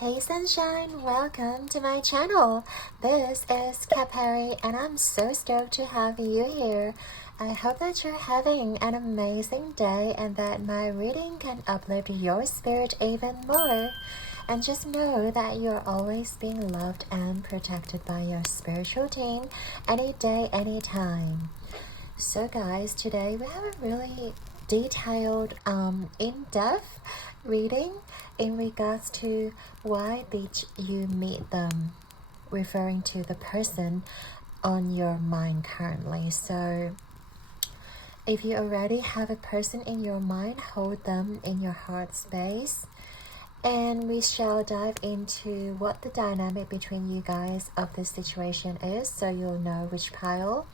Hey sunshine, welcome to my channel. This is Capari and I'm so stoked to have you here. I hope that you're having an amazing day and that my reading can uplift your spirit even more. And just know that you're always being loved and protected by your spiritual team any day, anytime. So guys, today we have a really detailed, in-depth reading in regards to why did you meet them, referring to the person on your mind currently. So if you already have a person in your mind, hold them in your heart space. And we shall dive into what the dynamic between you guys of this situation is, so you'll know which pile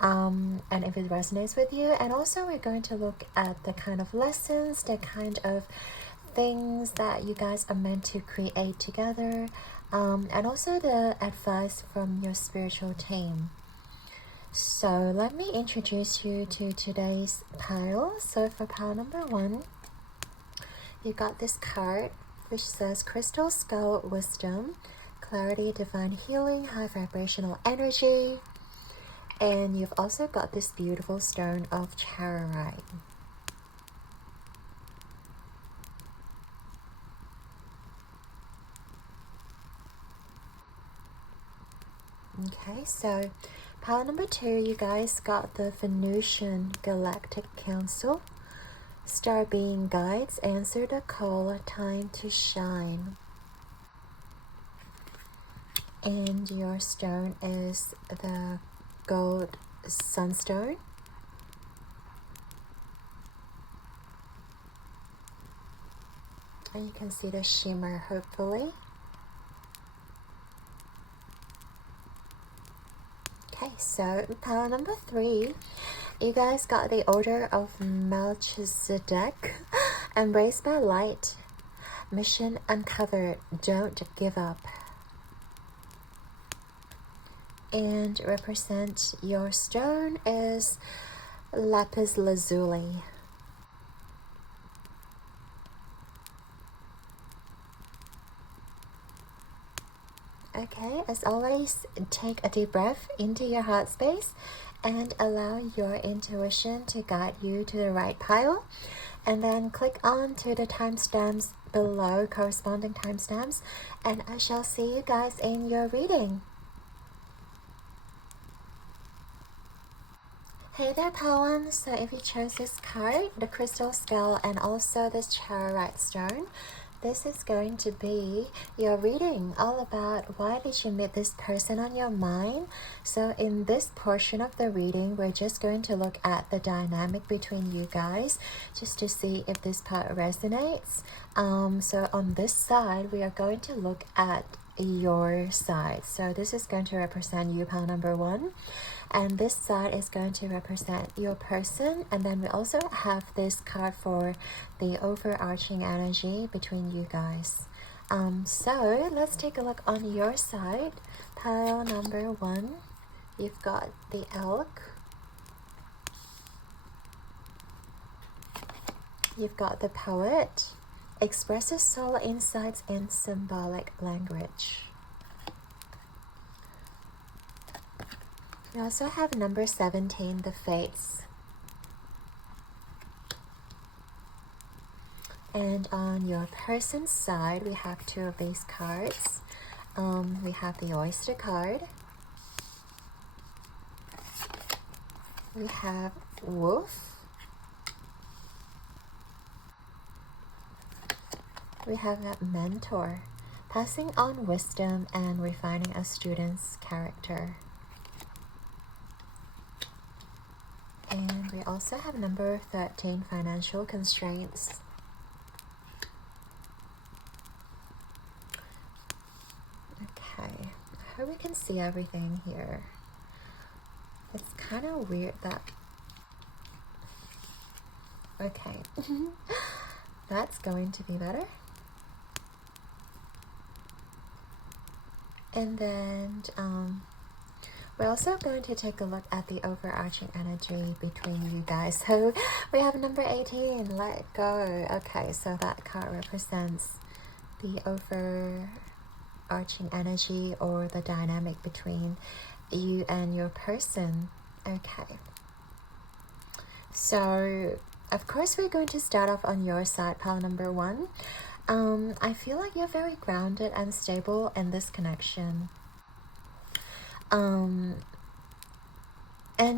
and if it resonates with you. And also we're going to look at the kind of lessons, the kind of things that you guys are meant to create together, and also the advice from your spiritual team. So let me introduce you to today's pile. So for pile number 1, you got this card which says Crystal Skull Wisdom, Clarity, Divine Healing, High Vibrational Energy. And you've also got this beautiful stone of Charoite. Okay, so pile number 2, you guys got the Venusian Galactic Council. Star Being Guides, answer the call, time to shine. And your stone is the gold sunstone. And you can see the shimmer, hopefully. Okay, so pile number 3, you guys got the Order of Melchizedek. Embraced by light. Mission uncovered. Don't give up. And represent your stone is lapis lazuli. Okay, as always, take a deep breath into your heart space and allow your intuition to guide you to the right pile. And then click on to the timestamps below, corresponding timestamps, and I shall see you guys in your reading. Hey there, Pawan. So if you chose this card, the Crystal Skull, and also this Charoite Stone, this is going to be your reading, all about why did you meet this person on your mind. So in this portion of the reading, we're just going to look at the dynamic between you guys, just to see if this part resonates. So on this side, we are going to look at your side. So this is going to represent you, pile number 1. And this side is going to represent your person. And then we also have this card for the overarching energy between you guys. So let's take a look on your side. Pile number 1, you've got the elk. You've got the poet. Expresses soul insights in symbolic language. We also have number 17, the Fates. And on your person's side, we have 2 of these cards. We have the Oyster card. We have Wolf. We have a Mentor, passing on wisdom and refining a student's character. And we also have number 13, Financial Constraints. Okay, I hope we can see everything here. It's kind of weird that... Okay, that's going to be better. And then we're also going to take a look at the overarching energy between you guys. So we have number 18, let go. Okay, so that card represents the overarching energy or the dynamic between you and your person. Okay. So, of course, we're going to start off on your side, pile number one. I feel like you're very grounded and stable in this connection. And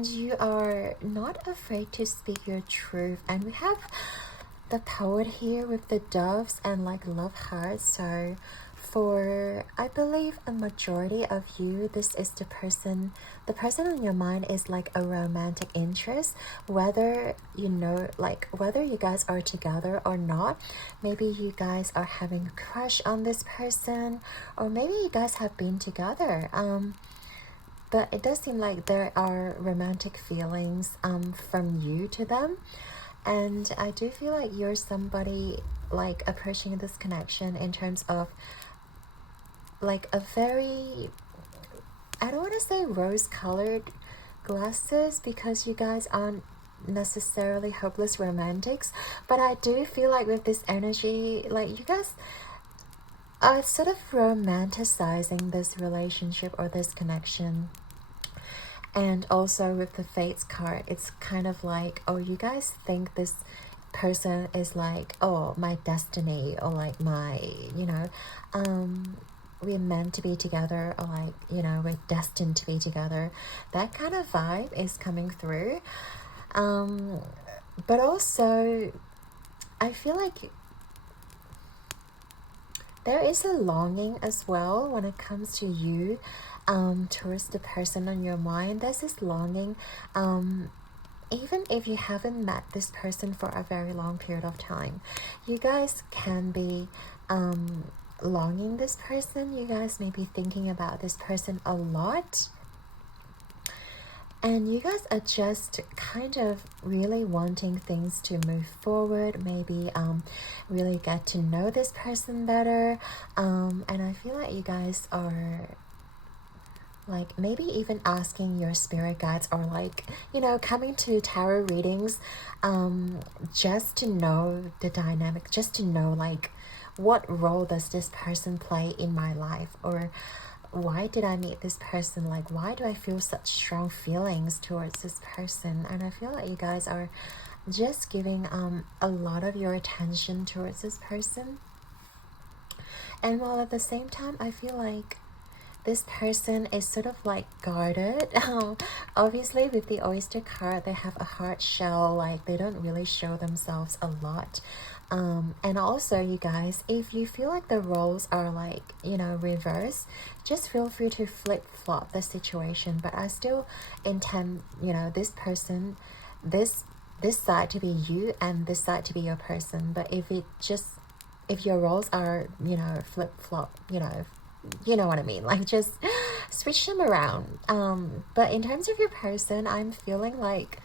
you are not afraid to speak your truth. And we have the poet here with the doves and like love hearts. So for, I believe, a majority of you, this is the person on your mind is like a romantic interest, whether you know, like whether you guys are together or not. Maybe you guys are having a crush on this person, or maybe you guys have been together. But it does seem like there are romantic feelings from you to them. And I do feel like you're somebody like approaching this connection in terms of like a very, I don't want to say rose-colored glasses, because you guys aren't necessarily hopeless romantics, but I do feel like with this energy, like you guys are sort of romanticizing this relationship or this connection. And also with the Fates card, it's kind of like, oh, you guys think this person is like, oh, my destiny, or like my, you know, we're meant to be together, or like, you know, we're destined to be together. That kind of vibe is coming through. But also, I feel like there is a longing as well when it comes to you, towards the person on your mind. There's this longing, even if you haven't met this person for a very long period of time, you guys can be longing this person. You guys may be thinking about this person a lot, and you guys are just kind of really wanting things to move forward, maybe really get to know this person better, and I feel like you guys are like maybe even asking your spirit guides, or like, you know, coming to tarot readings just to know the dynamic, just to know like what role does this person play in my life, or why did I meet this person, like why do I feel such strong feelings towards this person. And I feel like you guys are just giving a lot of your attention towards this person, and while at the same time I feel like this person is sort of like guarded. Obviously with the oyster card, they have a hard shell, like they don't really show themselves a lot. And also you guys, if you feel like the roles are like, you know, reverse, just feel free to flip-flop the situation. But I still intend, you know, this person, this side to be you and this side to be your person. But if your roles are, you know, flip-flop, you know what I mean, like just switch them around. But in terms of your person, I'm feeling like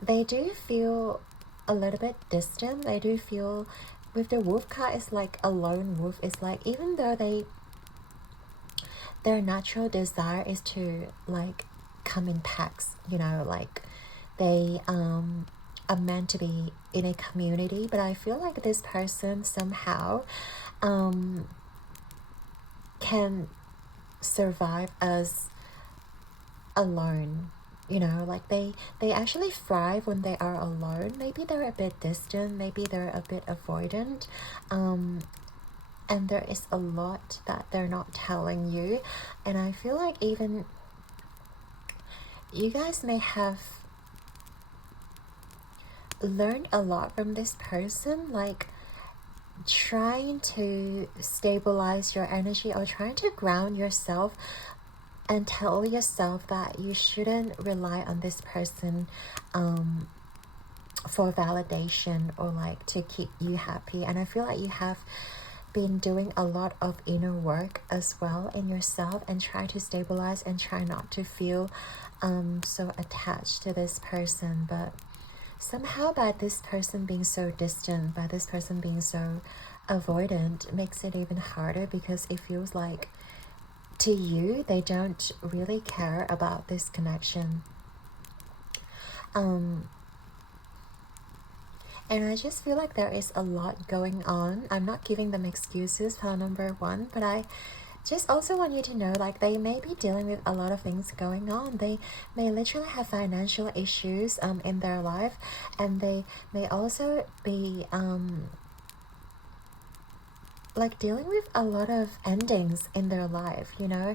they do feel a little bit distant. They do feel, with the wolf card, it's like a lone wolf. It's like even though their natural desire is to like come in packs, you know, like they are meant to be in a community, but I feel like this person somehow can survive as alone, you know, like they actually thrive when they are alone. Maybe they're a bit distant, maybe they're a bit avoidant, and there is a lot that they're not telling you. And I feel like even you guys may have learned a lot from this person, like trying to stabilize your energy or trying to ground yourself and tell yourself that you shouldn't rely on this person for validation or like to keep you happy. And I feel like you have been doing a lot of inner work as well in yourself, and try to stabilize and try not to feel so attached to this person. But somehow by this person being so distant, by this person being so avoidant, makes it even harder, because it feels like to you they don't really care about this connection. And I just feel like there is a lot going on. I'm not giving them excuses, pile number one, but I just also want you to know, like, they may be dealing with a lot of things going on. They may literally have financial issues in their life, and they may also be like dealing with a lot of endings in their life, you know.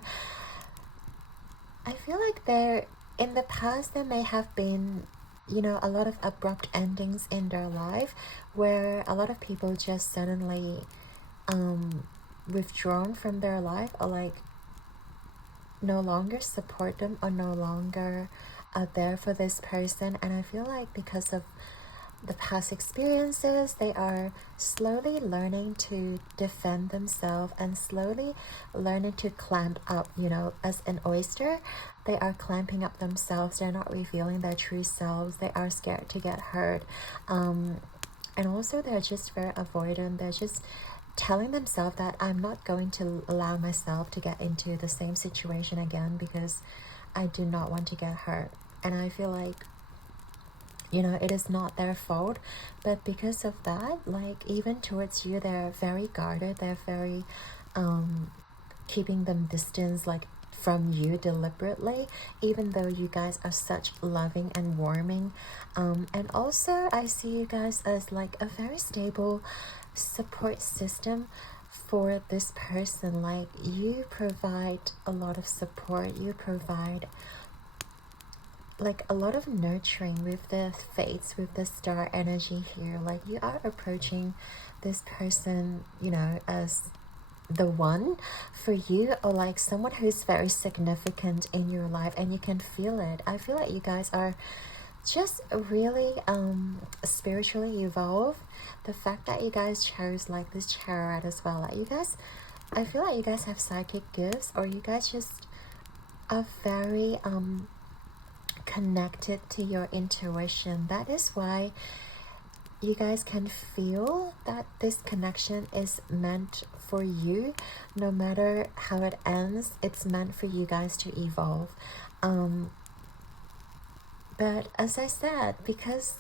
I feel like in the past there may have been, you know, a lot of abrupt endings in their life where a lot of people just suddenly withdrawn from their life, or like no longer support them, or no longer are there for this person. And I feel like because of the past experiences, they are slowly learning to defend themselves and slowly learning to clamp up, you know, as an oyster. They are clamping up themselves. They're not revealing their true selves. They are scared to get hurt. And also they're just very avoidant. They're just telling themselves that I'm not going to allow myself to get into the same situation again because I do not want to get hurt. And I feel like, you know, it is not their fault, but because of that, like, even towards you, they're very guarded. They're very keeping them distance, like, from you deliberately, even though you guys are such loving and warming. And also I see you guys as like a very stable support system for this person. Like, you provide a lot of support, you provide like a lot of nurturing with the fates, with the star energy here. Like, you are approaching this person, you know, as the one for you, or like someone who's very significant in your life, and you can feel it. I feel like you guys are just really spiritually evolved. The fact that you guys chose like this chariot as well, like, you guys, I feel like you guys have psychic gifts, or you guys just are very connected to your intuition. That is why you guys can feel that this connection is meant for you. No matter how it ends, it's meant for you guys to evolve. But as I said, because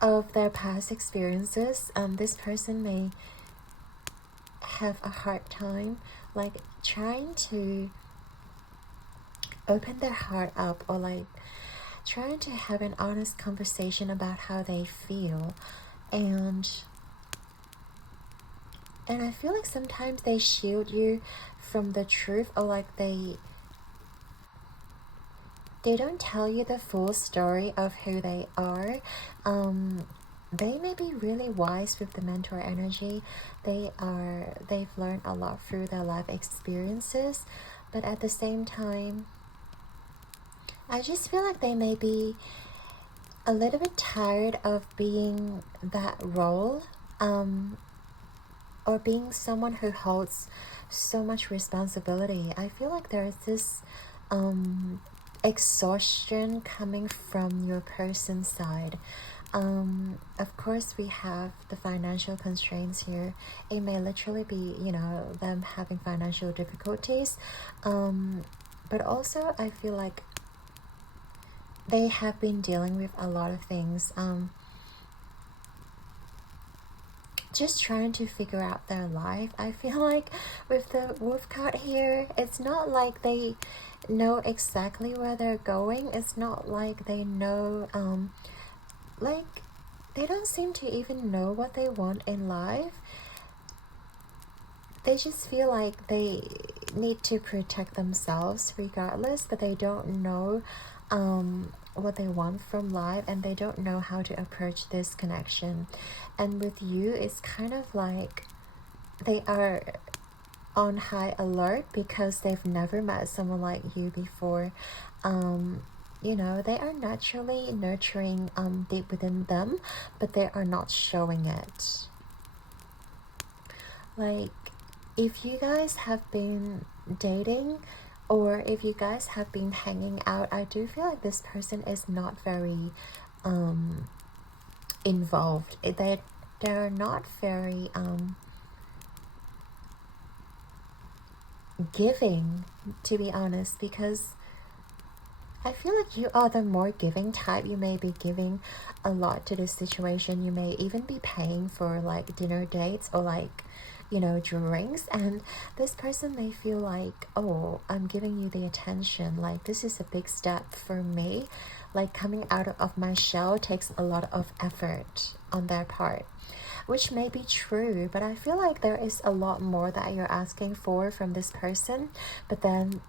of their past experiences, this person may have a hard time like trying to open their heart up, or like trying to have an honest conversation about how they feel. And I feel like sometimes they shield you from the truth, or like they don't tell you the full story of who they are. They may be really wise with the mentor energy. They've learned a lot through their life experiences, but at the same time, I just feel like they may be a little bit tired of being that role, or being someone who holds so much responsibility. I feel like there is this exhaustion coming from your person's side. Of course, we have the financial constraints here. It may literally be, you know, them having financial difficulties, but also I feel like they have been dealing with a lot of things, just trying to figure out their life. I feel like with the wolf card here, it's not like they know exactly where they're going. It's not like they know, like, they don't seem to even know what they want in life. They just feel like they need to protect themselves regardless, but they don't know what they want from life, and they don't know how to approach this connection. And with you, it's kind of like they are on high alert because they've never met someone like you before. You know, they are naturally nurturing deep within them, but they are not showing it. Like, if you guys have been dating, or if you guys have been hanging out, I do feel like this person is not very involved. They're not very giving, to be honest, because I feel like you are the more giving type. You may be giving a lot to this situation. You may even be paying for like dinner dates or like, you know, drinks, and this person may feel like, oh, I'm giving you the attention, like this is a big step for me, like coming out of my shell takes a lot of effort on their part, which may be true, but I feel like there is a lot more that you're asking for from this person, but then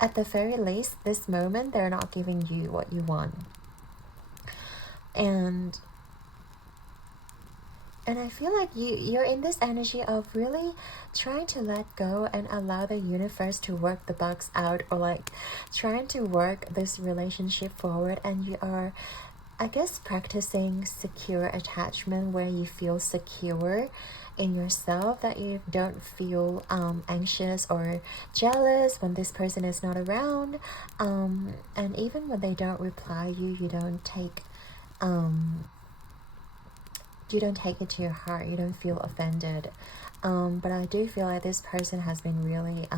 at the very least, this moment, they're not giving you what you want. And I feel like you're in this energy of really trying to let go and allow the universe to work the bugs out, or like trying to work this relationship forward. And you are, I guess, practicing secure attachment, where you feel secure in yourself, that you don't feel anxious or jealous when this person is not around, and even when they don't reply you don't take it to your heart, you don't feel offended, but I do feel like this person has been really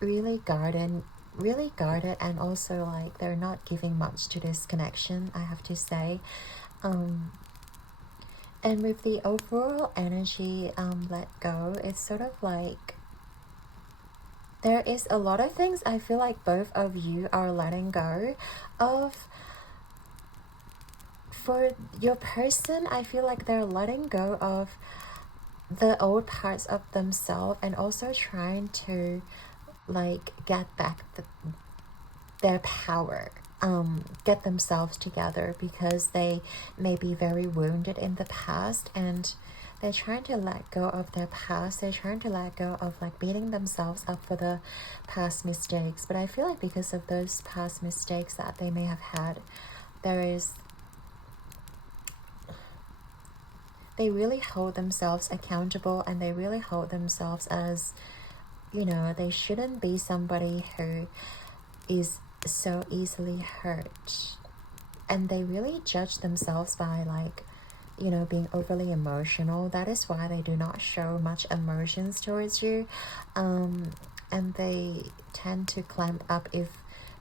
really guarded, and also like they're not giving much to this connection, I have to say. And with the overall energy, let go, it's sort of like there is a lot of things I feel like both of you are letting go of. For your person, I feel like they're letting go of the old parts of themselves, and also trying to like get back their power, get themselves together, because they may be very wounded in the past, and they're trying to let go of their past. They're trying to let go of like beating themselves up for the past mistakes. But I feel like because of those past mistakes that they may have had, they really hold themselves accountable, and they really hold themselves as, you know, they shouldn't be somebody who is so easily hurt. And they really judge themselves by like, you know, being overly emotional. That is why they do not show much emotions towards you, and they tend to clamp up if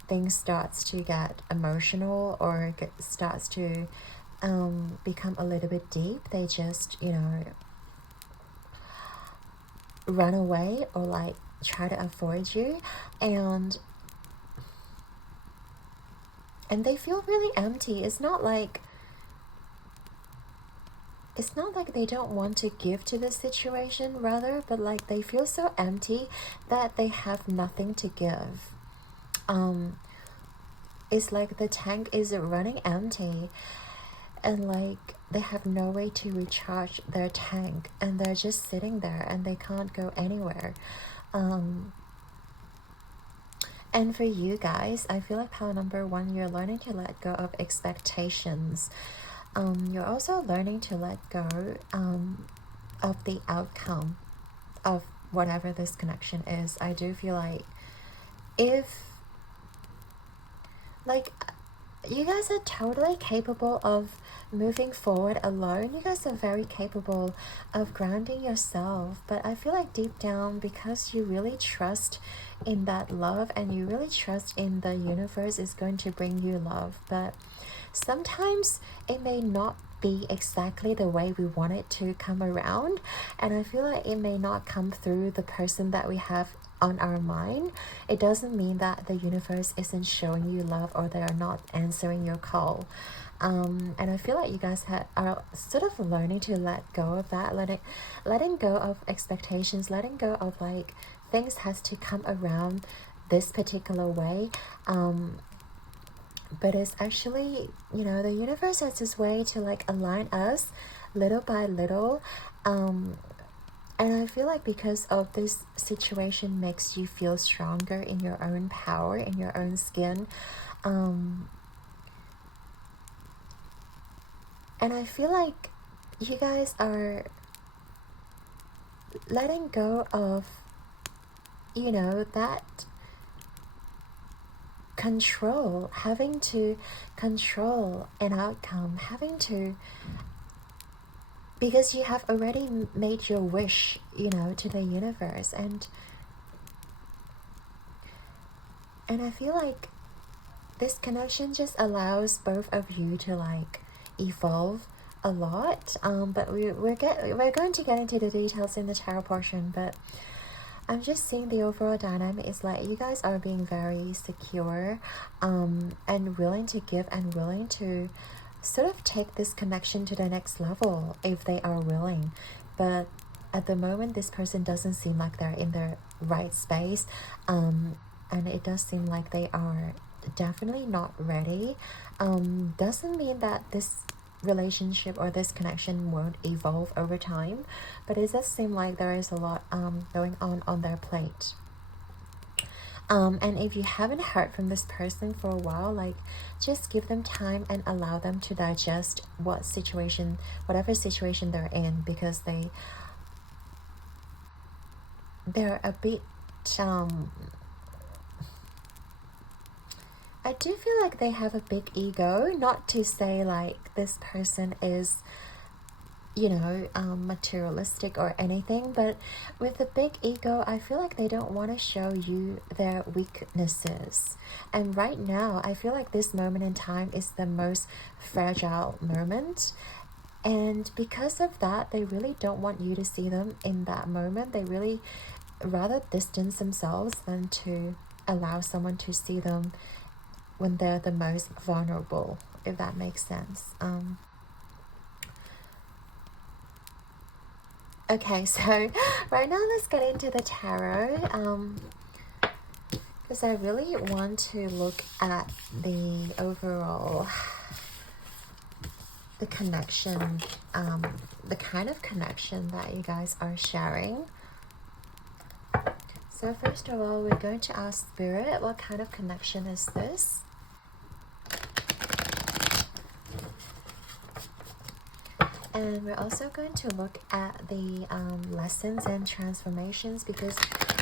things starts to get emotional, or starts to become a little bit deep. They just, you know, run away, or like try to avoid you, and they feel really empty. It's not like they don't want to give to the situation, rather, but like they feel so empty that they have nothing to give. It's like the tank is running empty, and like they have no way to recharge their tank, and they're just sitting there and they can't go anywhere. And for you guys, I feel like pile number 1, you're learning to let go of expectations. You're also learning to let go of the outcome of whatever this connection is. I do feel like you guys are totally capable of moving forward alone. You guys are very capable of grounding yourself, but I feel like deep down, because you really trust in that love, and you really trust in the universe is going to bring you love, but sometimes it may not be exactly the way we want it to come around, and I feel like it may not come through the person that we have on our mind. It doesn't mean that the universe isn't showing you love, or they are not answering your call. And I feel like you guys are sort of learning to let go of that, letting go of expectations, letting go of like things has to come around this particular way. But it's actually, you know, the universe has this way to like align us little by little. And I feel like because of this situation makes you feel stronger in your own power, in your own skin. And I feel like you guys are letting go of, you know, that control, having to control an outcome, because you have already made your wish, you know, to the universe, and And I feel like this connection just allows both of you to like evolve a lot. But we're going to get into the details in the tarot portion, but I'm just seeing the overall dynamic is like you guys are being very secure, and willing to give and willing to sort of take this connection to the next level if they are willing. But at the moment, this person doesn't seem like they're in the right space, and it does seem like they are definitely not ready. Doesn't mean that this relationship or this connection won't evolve over time, but it does seem like there is a lot going on their plate. And if you haven't heard from this person for a while, like just give them time and allow them to digest whatever situation they're in, because they're a bit I do feel like they have a big ego. Not to say like this person is, you know, materialistic or anything, but with a big ego, I feel like they don't want to show you their weaknesses. And right now, I feel like this moment in time is the most fragile moment. And because of that, they really don't want you to see them in that moment. They really rather distance themselves than to allow someone to see them when they're the most vulnerable, if that makes sense. Okay, so right now let's get into the tarot, because I really want to look at the overall, the connection, the kind of connection that you guys are sharing. So first of all, we're going to ask Spirit, what kind of connection is this? And we're also going to look at the lessons and transformations, because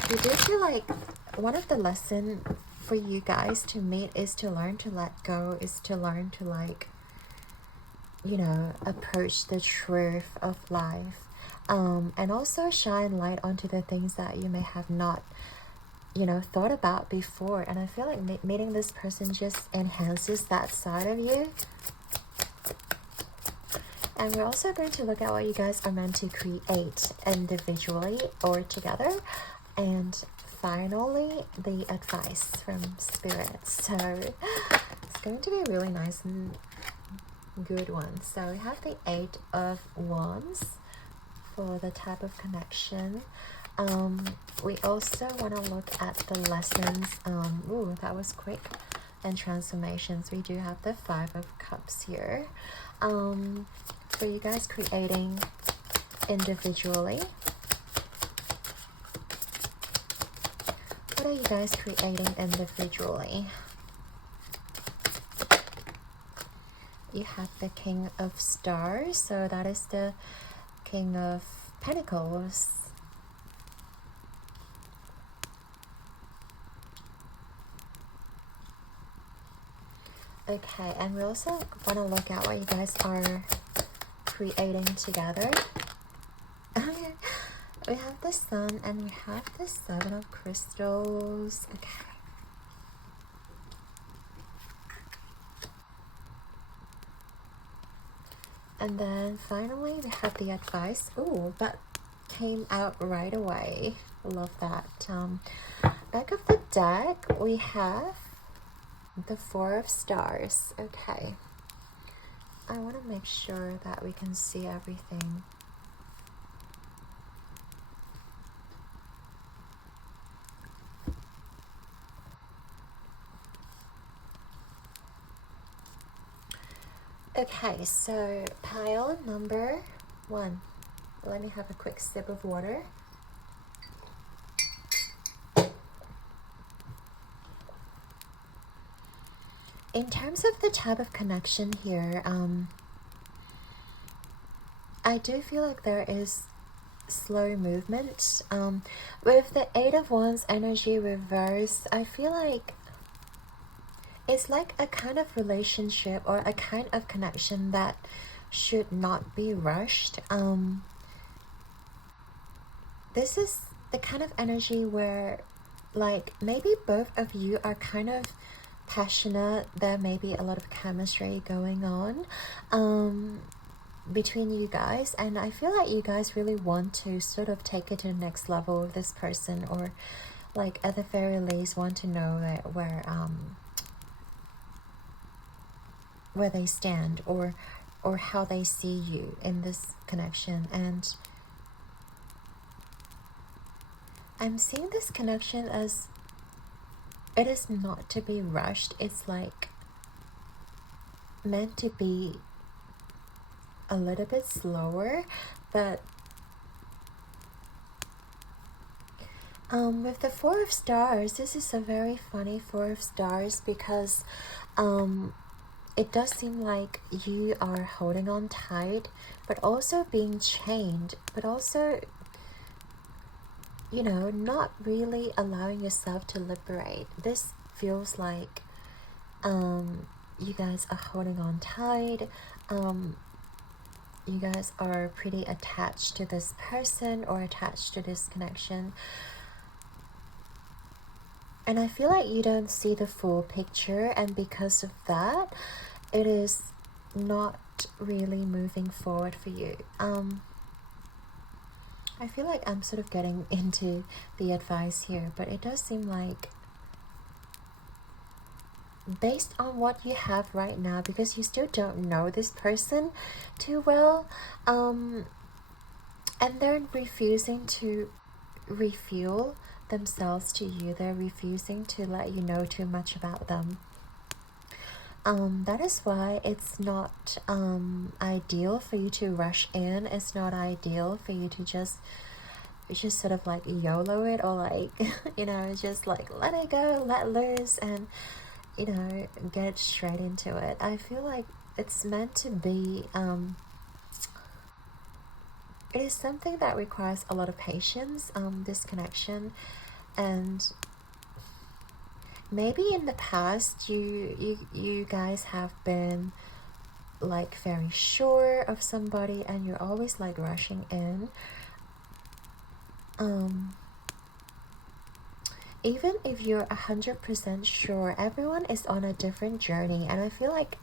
we do feel like one of the lessons for you guys to meet is to learn to let go, is to learn to like, you know, approach the truth of life, and also shine light onto the things that you may have not, you know, thought about before. And I feel like meeting this person just enhances that side of you. And we're also going to look at what you guys are meant to create individually or together. And finally, the advice from Spirit. So it's going to be a really nice and good one. So we have the 8 of Wands for the type of connection. We also want to look at the lessons. Ooh, that was quick. And transformations. We do have the 5 of Cups here. For you guys creating individually, what are you guys creating individually? You have the King of Stars, so that is the King of Pentacles. Okay, and we also want to look at what you guys are creating together. We have the Sun and we have the 7 of Crystals. Okay. And then finally we have the advice. Ooh, that came out right away. Love that. Back of the deck we have the 4 of Stars. Okay. I want to make sure that we can see everything. Okay, so pile number 1. Let me have a quick sip of water. In terms of the type of connection here, I do feel like there is slow movement. With the 8 of Wands energy reversed, I feel like it's like a kind of relationship or a kind of connection that should not be rushed. This is the kind of energy where like maybe both of you are kind of passionate. There may be a lot of chemistry going on between you guys, and I feel like you guys really want to sort of take it to the next level with this person, or like at the very least want to know that where they stand, or how they see you in this connection. And I'm seeing this connection as it is not to be rushed. It's like meant to be a little bit slower, but with the Four of Stars, this is a very funny Four of Stars, because it does seem like you are holding on tight, but also being chained, but also, you know, not really allowing yourself to liberate. This feels like you guys are holding on tight. You guys are pretty attached to this person or attached to this connection. And I feel like you don't see the full picture, and because of that, it is not really moving forward for you. I feel like I'm sort of getting into the advice here, but it does seem like, based on what you have right now, because you still don't know this person too well, and they're refusing to reveal themselves to you. They're refusing to let you know too much about them. That is why it's not ideal for you to rush in. It's not ideal for you to just sort of like YOLO it, or like you know, just like let it go, let loose, and you know, get straight into it. I feel like it's meant to be it is something that requires a lot of patience, this connection. And maybe in the past you guys have been like very sure of somebody, and you're always like rushing in. Even if you're 100% sure, everyone is on a different journey, and I feel like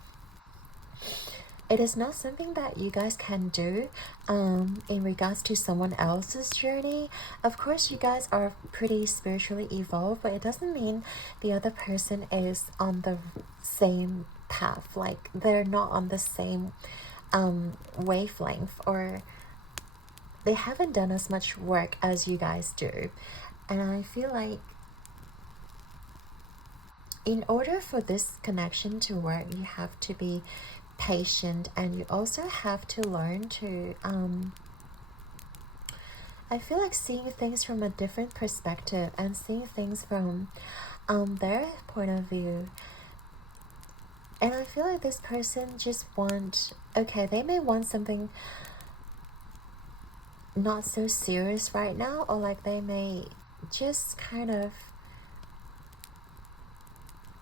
it is not something that you guys can do in regards to someone else's journey. Of course, you guys are pretty spiritually evolved, but it doesn't mean the other person is on the same path. Like, they're not on the same wavelength, or they haven't done as much work as you guys do. And I feel like in order for this connection to work, you have to be patient, and you also have to learn to I feel like seeing things from a different perspective, and seeing things from their point of view. And I feel like this person just okay, they may want something not so serious right now, or like they may just kind of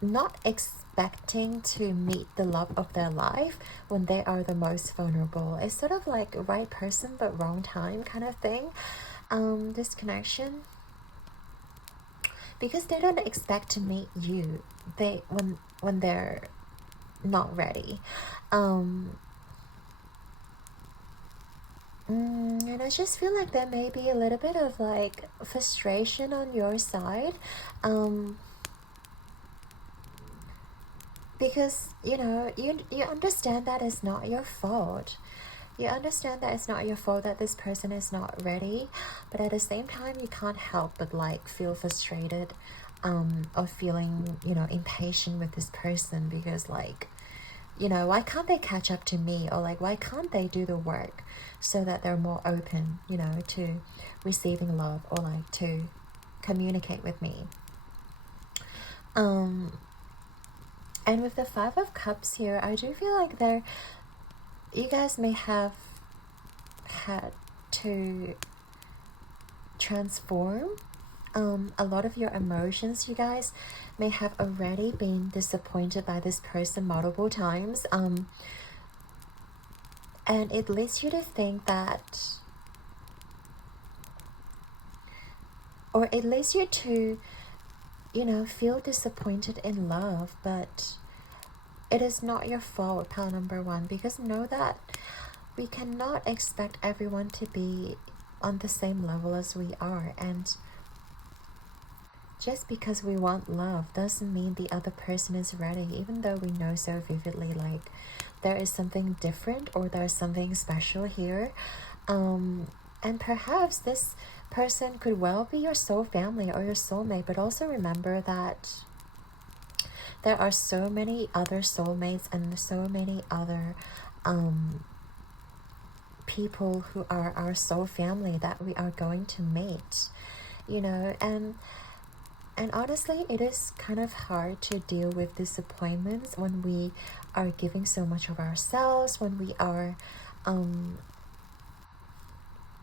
not expecting to meet the love of their life when they are the most vulnerable. It's sort of like right person but wrong time kind of thing, this connection, because they don't expect to meet you when they're not ready. And I just feel like there may be a little bit of like frustration on your side, because you know, you understand that it's not your fault. You understand that it's not your fault that this person is not ready, but at the same time you can't help but like feel frustrated, or feeling, you know, impatient with this person, because like, you know, why can't they catch up to me, or like why can't they do the work so that they're more open, you know, to receiving love, or like to communicate with me. And with the Five of Cups here, I do feel like you guys may have had to transform a lot of your emotions. You guys may have already been disappointed by this person multiple times, and it leads you to think that, or it leads you to you know, feel disappointed in love, but it is not your fault, pile number one, because know that we cannot expect everyone to be on the same level as we are. And just because we want love doesn't mean the other person is ready, even though we know so vividly like there is something different or there's something special here. And perhaps this person could well be your soul family or your soulmate, but also remember that there are so many other soulmates and so many other people who are our soul family that we are going to meet, you know. And honestly, it is kind of hard to deal with disappointments when we are giving so much of ourselves, when we are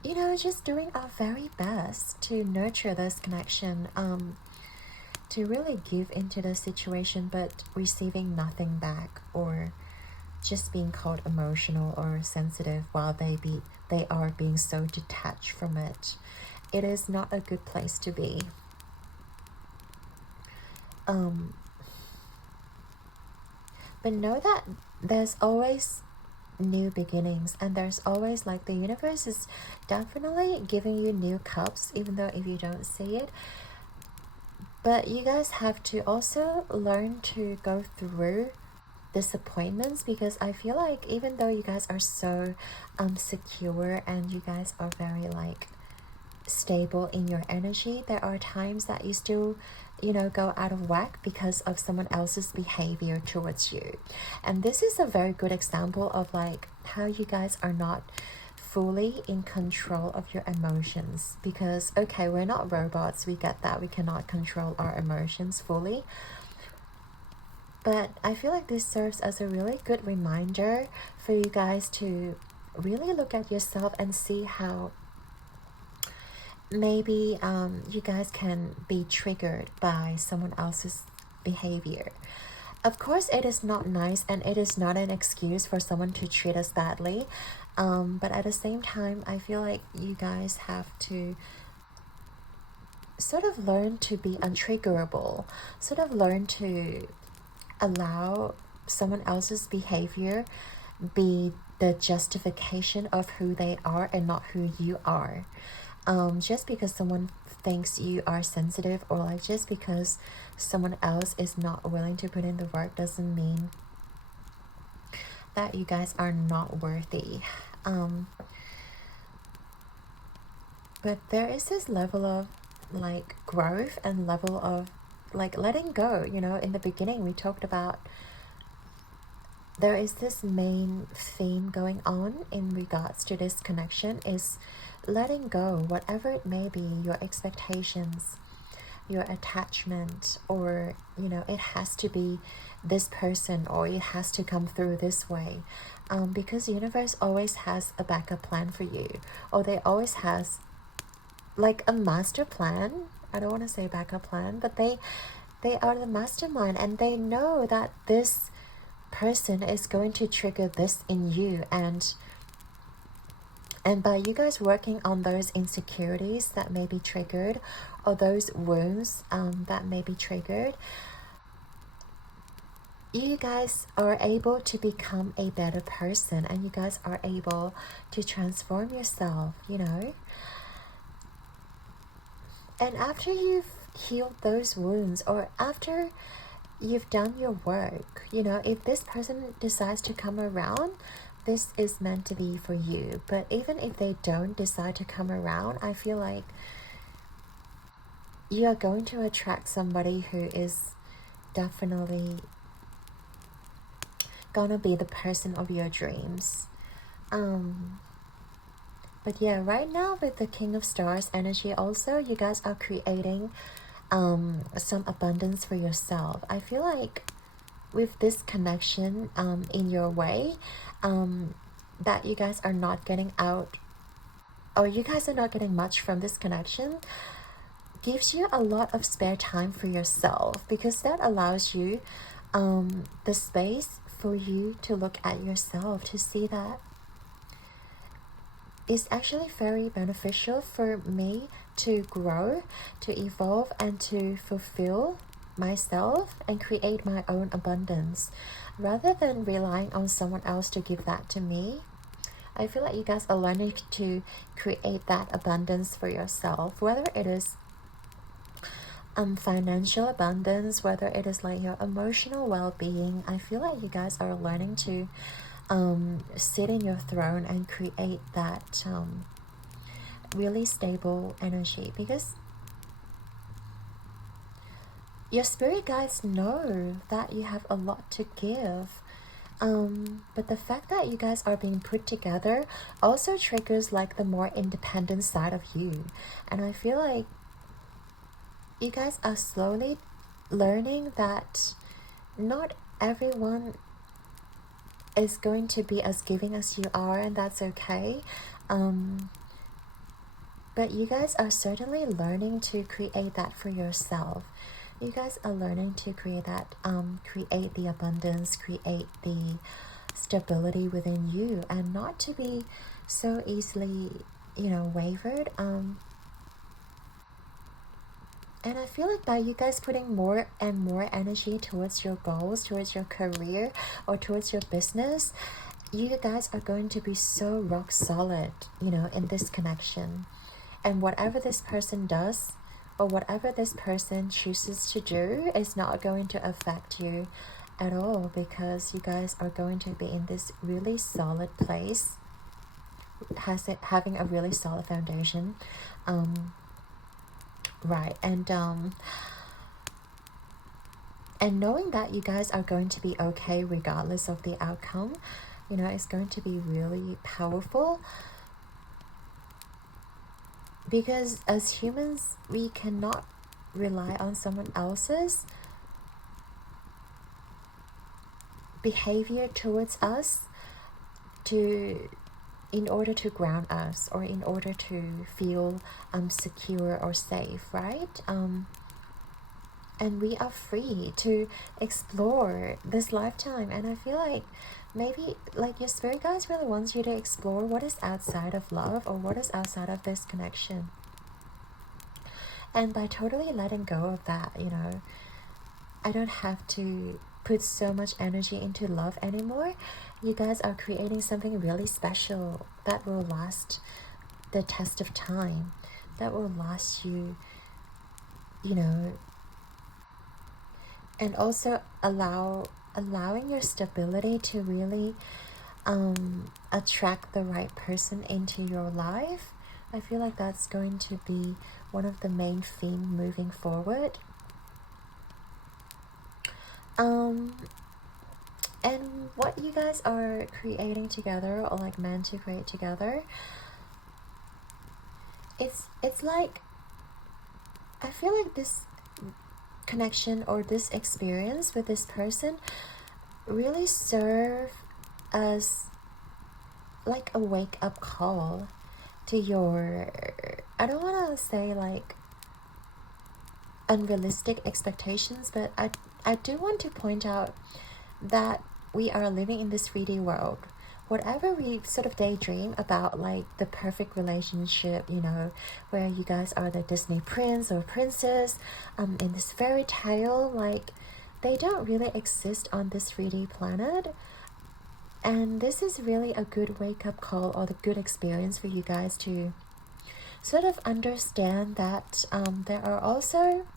you know, just doing our very best to nurture this connection, to really give into the situation, but receiving nothing back, or just being called emotional or sensitive while they are being so detached from it. It is not a good place to be. But know that there's always new beginnings, and there's always like the universe is definitely giving you new cups, even though if you don't see it. But you guys have to also learn to go through disappointments, because I feel like even though you guys are so secure and you guys are very like stable in your energy, there are times that you still, you know, go out of whack because of someone else's behavior towards you. And this is a very good example of like how you guys are not fully in control of your emotions, because okay, we're not robots, we get that we cannot control our emotions fully. But I feel like this serves as a really good reminder for you guys to really look at yourself and see how maybe you guys can be triggered by someone else's behavior. Of course, it is not nice and it is not an excuse for someone to treat us badly. But at the same time, I feel like you guys have to sort of learn to be untriggerable, sort of learn to allow someone else's behavior be the justification of who they are and not who you are. Just because someone thinks you are sensitive, or like just because someone else is not willing to put in the work, doesn't mean that you guys are not worthy. But there is this level of like growth and level of like letting go. You know, in the beginning we talked about there is this main theme going on in regards to this connection is letting go, whatever it may be, your expectations, your attachment, or you know, it has to be this person or it has to come through this way, because the universe always has a backup plan for you, or they always has like a master plan. I don't want to say backup plan, but they are the mastermind, and they know that this person is going to trigger this in you, and by you guys working on those insecurities that may be triggered, or those wounds that may be triggered, you guys are able to become a better person, and you guys are able to transform yourself, you know. And after you've healed those wounds, or after you've done your work, you know, if this person decides to come around, this is meant to be for you. But even if they don't decide to come around, I feel like you are going to attract somebody who is definitely gonna be the person of your dreams. But yeah, right now with the King of Stars energy also, you guys are creating some abundance for yourself. I feel like with this connection in your way, that you guys are not getting out, or you guys are not getting much from this connection, gives you a lot of spare time for yourself, because that allows you the space for you to look at yourself, to see that it's actually very beneficial for me to grow, to evolve, and to fulfill myself and create my own abundance rather than relying on someone else to give that to me. I feel like you guys are learning to create that abundance for yourself, whether it is financial abundance, whether it is like your emotional well-being. I feel like you guys are learning to sit in your throne and create that really stable energy, because your spirit guides know that you have a lot to give. But the fact that you guys are being put together also triggers like the more independent side of you. And I feel like you guys are slowly learning that not everyone is going to be as giving as you are, and that's okay. But you guys are certainly learning to create that for yourself. You guys are learning to create that, create the abundance, create the stability within you, and not to be so easily, wavered. And I feel like by you guys putting more and more energy towards your goals, towards your career, or towards your business, you guys are going to be so rock solid, in this connection. And whatever this person does, or whatever this person chooses to do, is not going to affect you at all, because you guys are going to be in this really solid place, having a really solid foundation. Right, and knowing that you guys are going to be okay regardless of the outcome, it's going to be really powerful. Because as humans, we cannot rely on someone else's behavior towards us in order to ground us, or in order to feel secure or safe, right? And we are free to explore this lifetime. And I feel like maybe like your spirit guides really wants you to explore what is outside of love, or what is outside of this connection. And by totally letting go of that, I don't have to put so much energy into love anymore. You guys are creating something really special that will last the test of time, that will last you, and also allowing your stability to really attract the right person into your life. I feel like that's going to be one of the main themes moving forward. And what you guys are creating together, or like meant to create together, it's like, I feel like this connection or this experience with this person really serve as like a wake-up call to your, I don't want to say like unrealistic expectations, but I do want to point out that we are living in this 3D world. Whatever we sort of daydream about, like the perfect relationship, where you guys are the Disney prince or princess in this fairy tale, like they don't really exist on this 3D planet. And this is really a good wake-up call, or the good experience for you guys to sort of understand that there are also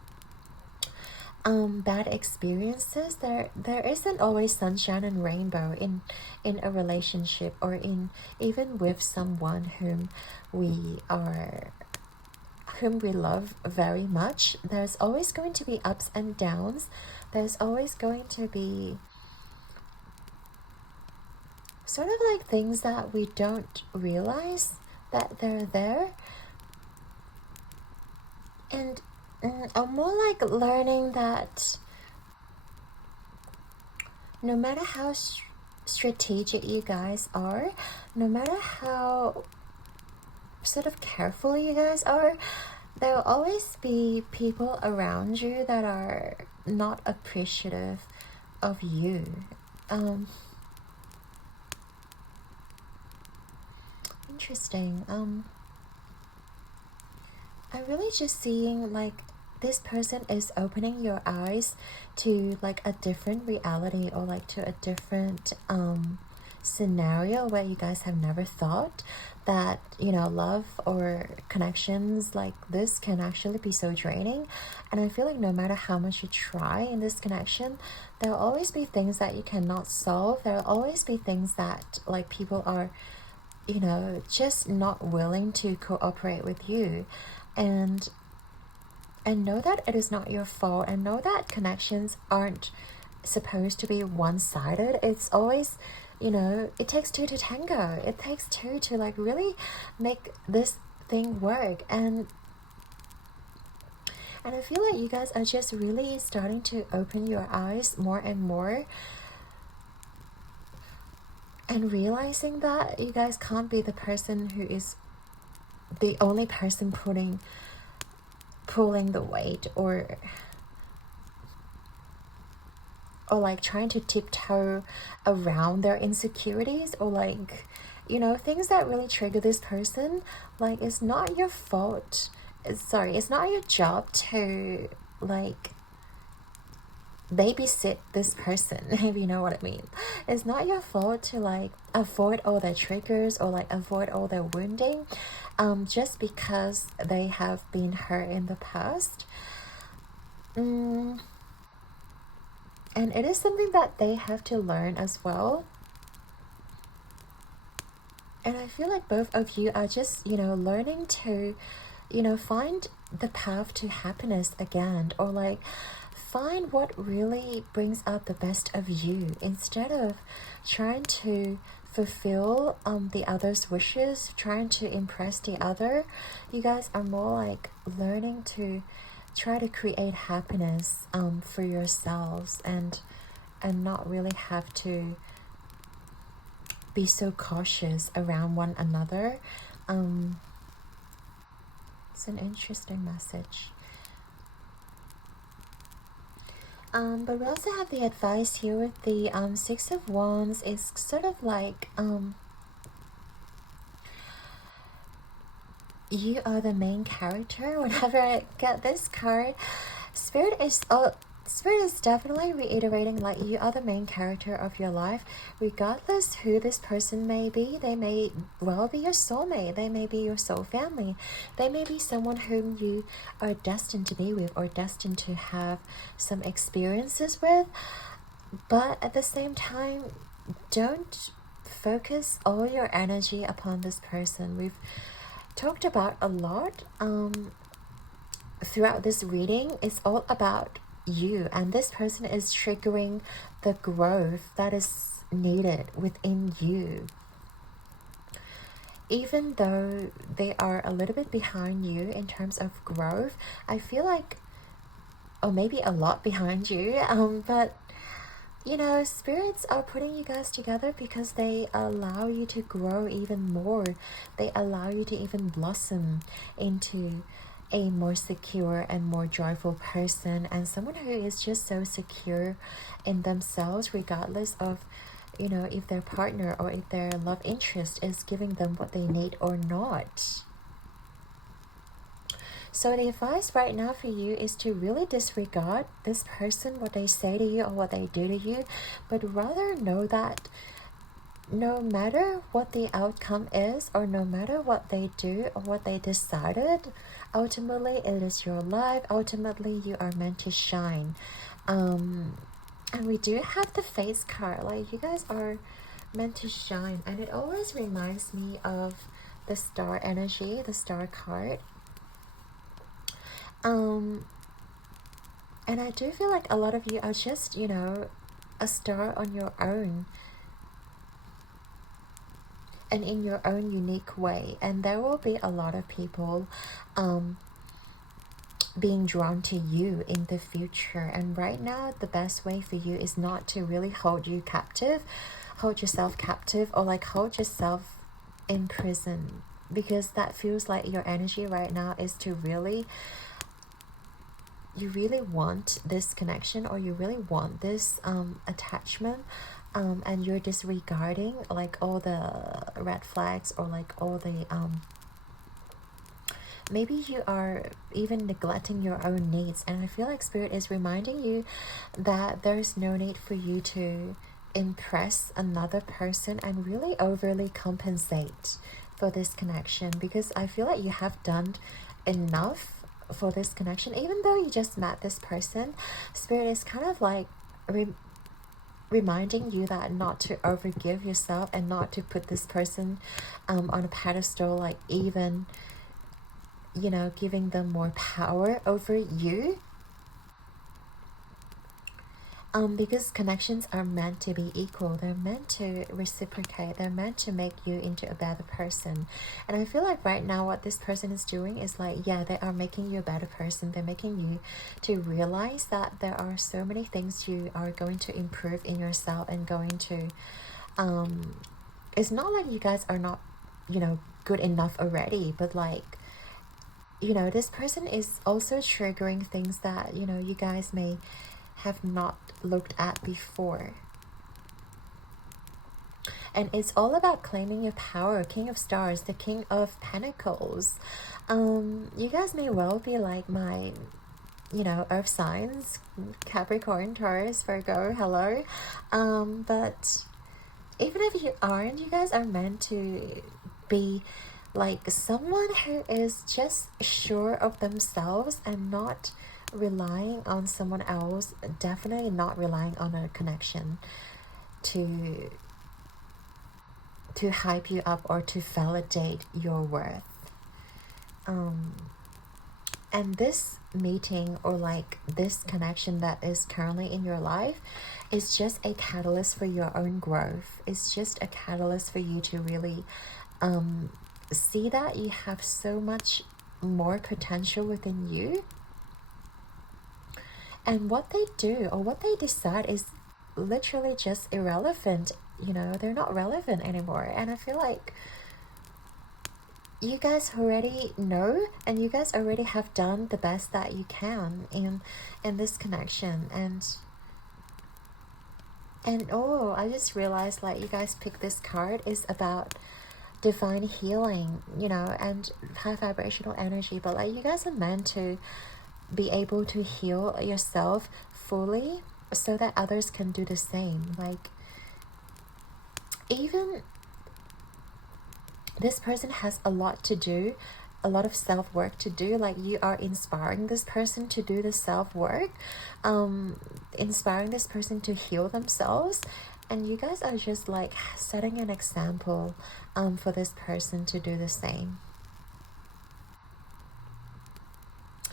bad experiences. There isn't always sunshine and rainbow in a relationship, or in even with someone whom we love very much. There's always going to be ups and downs. There's always going to be sort of like things that we don't realize that they're there. And I'm more like learning that no matter how strategic you guys are, no matter how sort of careful you guys are, there will always be people around you that are not appreciative of you. Interesting. I'm really just seeing like this person is opening your eyes to like a different reality, or like to a different scenario where you guys have never thought that, you know, love or connections like this can actually be so draining. And I feel like no matter how much you try in this connection, there'll always be things that you cannot solve. There'll always be things that like people are, you know, just not willing to cooperate with you. And know that it is not your fault, and know that connections aren't supposed to be one-sided. It's always, you know, it takes two to tango. It takes two to like really make this thing work. And I feel like you guys are just really starting to open your eyes more and more, and realizing that you guys can't be the person who is the only person pulling the weight, or like trying to tiptoe around their insecurities, or like, you know, things that really trigger this person. Like, it's not your fault. It's not your job to like babysit this person, if you know what I mean. It's not your fault to like avoid all their triggers, or like avoid all their wounding, just because they have been hurt in the past. And it is something that they have to learn as well. And I feel like both of you are just, you know, learning to, you know, find the path to happiness again, or like find what really brings out the best of you, instead of trying to fulfill the other's wishes, trying to impress the other. You guys are more like learning to try to create happiness for yourselves, and not really have to be so cautious around one another. It's an interesting message. But we also have the advice here with the Six of Wands. Is sort of like you are the main character. Whenever I get this card, Spirit is definitely reiterating like you are the main character of your life, regardless who this person may be. They may well be your soulmate, they may be your soul family, they may be someone whom you are destined to be with, or destined to have some experiences with. But at the same time, don't focus all your energy upon this person. We've talked about a lot throughout this reading. It's all about you, and this person is triggering the growth that is needed within you. Even though they are a little bit behind you in terms of growth, I feel like, or maybe a lot behind you, but you know, spirits are putting you guys together because they allow you to grow even more. They allow you to even blossom into a more secure and more joyful person, and someone who is just so secure in themselves, regardless of, you know, if their partner or if their love interest is giving them what they need or not. So the advice right now for you is to really disregard this person, what they say to you or what they do to you, but rather know that no matter what the outcome is, or no matter what they do or what they decided, ultimately it is your life. Ultimately you are meant to shine. And we do have the Fates card. Like, you guys are meant to shine, and it always reminds me of the star energy, the star card. And I do feel like a lot of you are just, you know, a star on your own, and in your own unique way. And there will be a lot of people being drawn to you in the future. And right now, the best way for you is not to really hold yourself captive, or like hold yourself in prison, because that feels like your energy right now is to really, you really want this connection, or you really want this attachment, and you're disregarding like all the red flags, or like all the maybe you are even neglecting your own needs, and I feel like Spirit is reminding you that there's no need for you to impress another person and really overly compensate for this connection, because I feel like you have done enough for this connection. Even though you just met this person, Spirit is kind of like reminding you that not to overgive yourself and not to put this person on a pedestal, like even, you know, giving them more power over you. Because connections are meant to be equal. They're meant to reciprocate. They're meant to make you into a better person. And I feel like right now what this person is doing is like, yeah, they are making you a better person. They're making you to realize that there are so many things you are going to improve in yourself and going to, it's not like you guys are not, you know, good enough already, but like, you know, this person is also triggering things that, you know, you guys may have not looked at before. And it's all about claiming your power. King of Stars, the King of Pentacles. You guys may well be like my, you know, earth signs, Capricorn, Taurus, Virgo, hello. But even if you aren't, you guys are meant to be like someone who is just sure of themselves and not relying on someone else, definitely not relying on a connection to hype you up or to validate your worth. And this meeting or like this connection that is currently in your life is just a catalyst for your own growth. It's just a catalyst for you to really see that you have so much more potential within you. And what they do or what they decide is literally just irrelevant. You know, they're not relevant anymore. And I feel like you guys already know, and you guys already have done the best that you can in this connection. And oh, I just realized like you guys picked this card is about divine healing, you know, and high vibrational energy. But like you guys are meant to be able to heal yourself fully so that others can do the same. Like, even this person has a lot to do, a lot of self-work to do. Like, you are inspiring this person to do the self-work, inspiring this person to heal themselves, and you guys are just like setting an example for this person to do the same.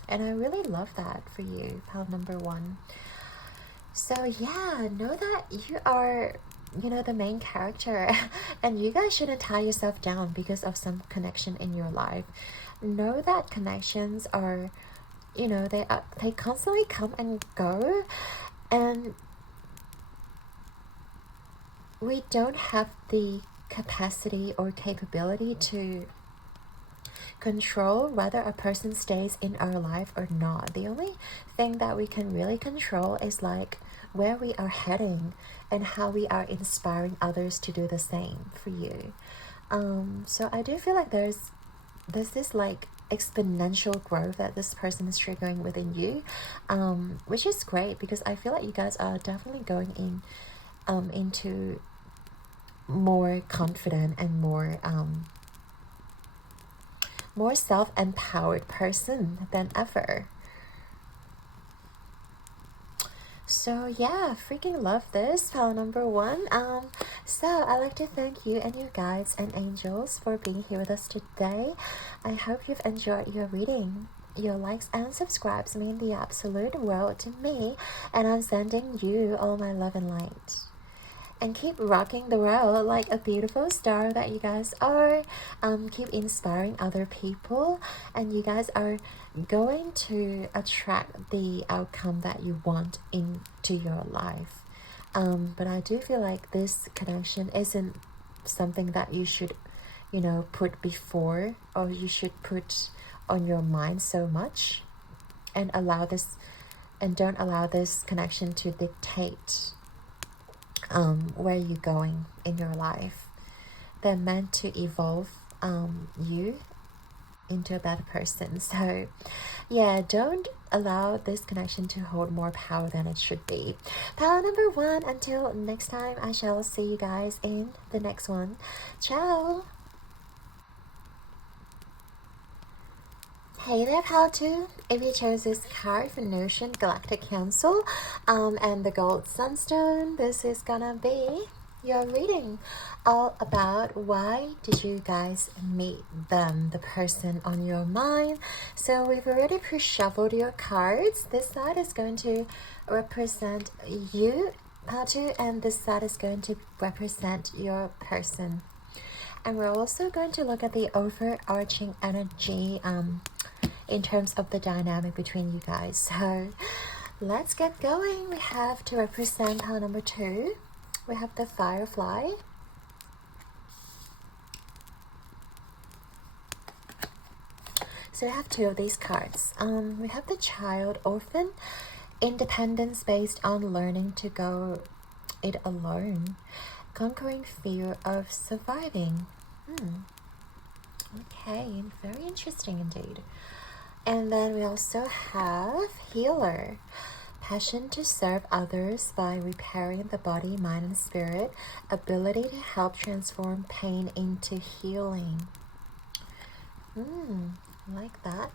And I really love that for you, pal number one. So yeah, know that you are, you know, the main character and you guys shouldn't tie yourself down because of some connection in your life. Know that connections are, you know, they constantly come and go, and we don't have the capacity or capability to control whether a person stays in our life or not. The only thing that we can really control is like where we are heading and how we are inspiring others to do the same for you. So I do feel like there's this like exponential growth that this person is triggering within you, which is great because I feel like you guys are definitely going into more confident and more self-empowered person than ever. So yeah, freaking love this, pal number one. So I'd like to thank you and your guides and angels for being here with us today. I hope you've enjoyed your reading. Your likes and subscribes mean the absolute world to me, and I'm sending you all my love and light. And keep rocking the world like a beautiful star that you guys are. Keep inspiring other people, and you guys are going to attract the outcome that you want into your life. But I do feel like this connection isn't something that you should, you know, put before, or you should put on your mind so much, and don't allow this connection to dictate where you're going in your life. They're meant to evolve you into a bad person. So yeah, don't allow this connection to hold more power than it should be. Pile number 1, until next time, I shall see you guys in the next one. Ciao. Hey there, pile 2. If you chose this card for Notion Galactic Council and the Gold Sunstone, this is gonna be your reading, all about why did you guys meet them, the person on your mind. So we've already pre-shuffled your cards. This side is going to represent you, pile 2, and this side is going to represent your person. And we're also going to look at the overarching energy in terms of the dynamic between you guys. So let's get going. We have to represent pile number 2. We have the Firefly. So we have 2 of these cards. We have the Child, Orphan, independence based on learning to go it alone, conquering fear of surviving. Okay, very interesting indeed. And then we also have Healer, passion to serve others by repairing the body, mind, and spirit, ability to help transform pain into healing. Like that.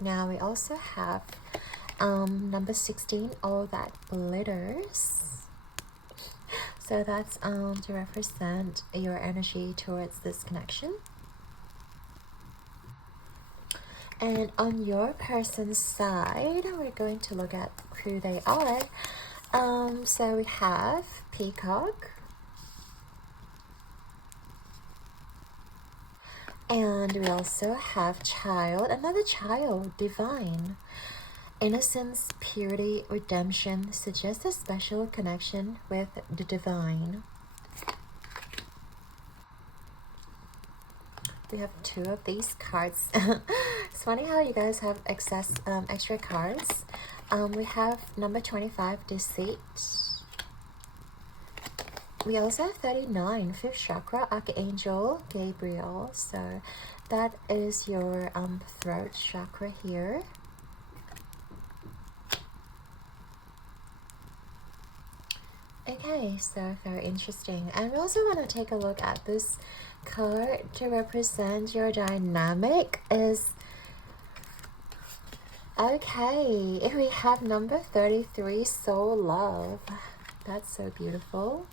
Now we also have number 16, all that glitters. So that's to represent your energy towards this connection. And on your person's side, we're going to look at who they are. So we have Peacock. And we also have Child, another child, Divine. Innocence, purity, redemption suggests a special connection with the divine. We have 2 of these cards. It's funny how you guys have extra cards. We have number 25, Deceit. We also have 39, 5th chakra, Archangel Gabriel. So that is your throat chakra here. Okay, so very interesting. And we also want to take a look at this card to represent your dynamic. Is okay, if we have number 33, Soul Love. That's so beautiful.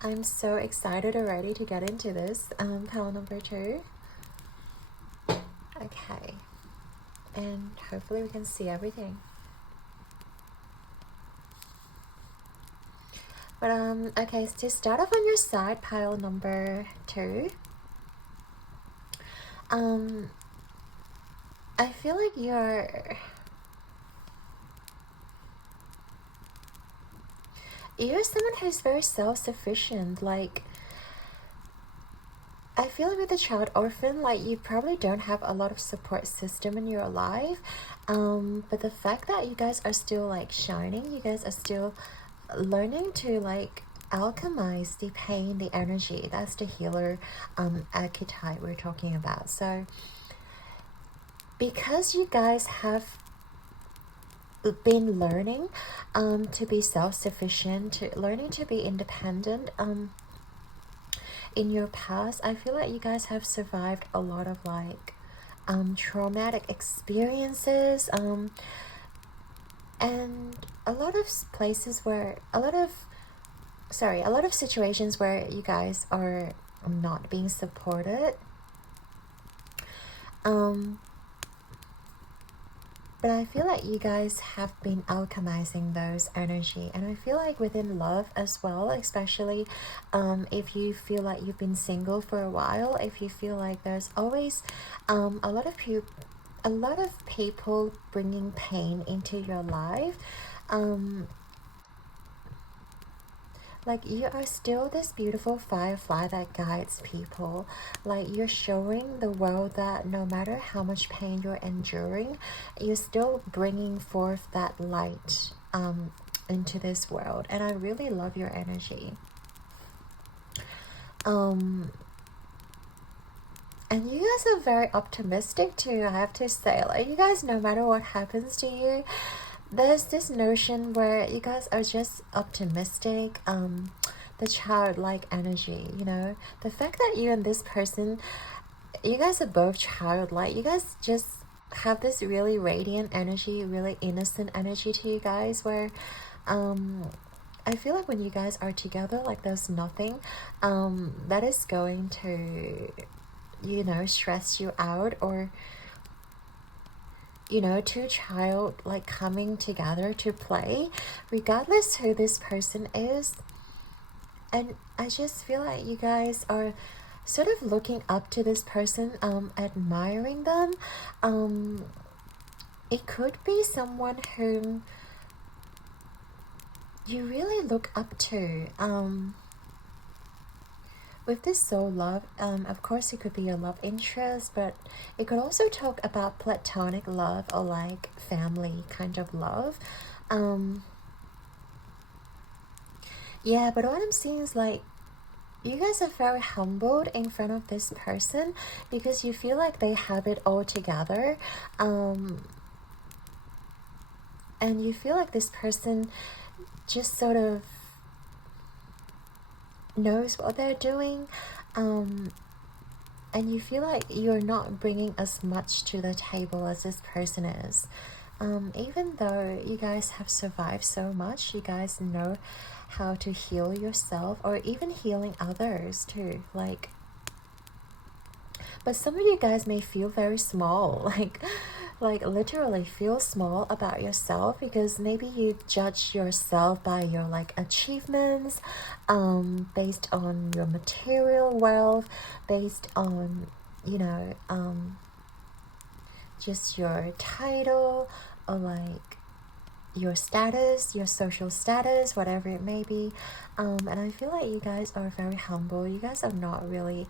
I'm so excited already to get into this. Pile number 2. Okay, and hopefully we can see everything. But okay, so to start off on your side, pile number 2. I feel like you're someone who's very self-sufficient. Like, I feel like with the Child, Orphan, like you probably don't have a lot of support system in your life. But the fact that you guys are still like shining, you guys are still learning to like alchemize the pain, the energy. That's the healer archetype we're talking about. So because you guys have been learning to be self-sufficient, learning to be independent in your past, I feel like you guys have survived a lot of like traumatic experiences, and a lot of places where a lot of situations where you guys are not being supported. But I feel like you guys have been alchemizing those energy, and I feel like within love as well, especially if you feel like you've been single for a while, if you feel like there's always a lot of people bringing pain into your life, like you are still this beautiful firefly that guides people. Like you're showing the world that no matter how much pain you're enduring, you're still bringing forth that light into this world. And I really love your energy. And you guys are very optimistic too, I have to say. Like, you guys, no matter what happens to you, there's this notion where you guys are just optimistic. The childlike energy, you know, the fact that you and this person, you guys are both childlike. You guys just have this really radiant energy, really innocent energy to you guys, where I feel like when you guys are together, like, there's nothing that is going to, you know, stress you out, or, you know, two child like coming together to play, regardless who this person is. And I just feel like you guys are sort of looking up to this person, admiring them. It could be someone whom you really look up to. With this soul love, of course it could be your love interest, but it could also talk about platonic love, or like family kind of love. Yeah, but what I'm seeing is like, you guys are very humbled in front of this person because you feel like they have it all together. And you feel like this person just sort of knows what they're doing. And you feel like you're not bringing as much to the table as this person is. Even though you guys have survived so much, you guys know how to heal yourself, or even healing others too, like, but some of you guys may feel very small, like literally feel small about yourself, because maybe you judge yourself by your like achievements, based on your material wealth, based on, you know, just your title, or like your status, your social status, whatever it may be. And I feel like you guys are very humble. You guys are not really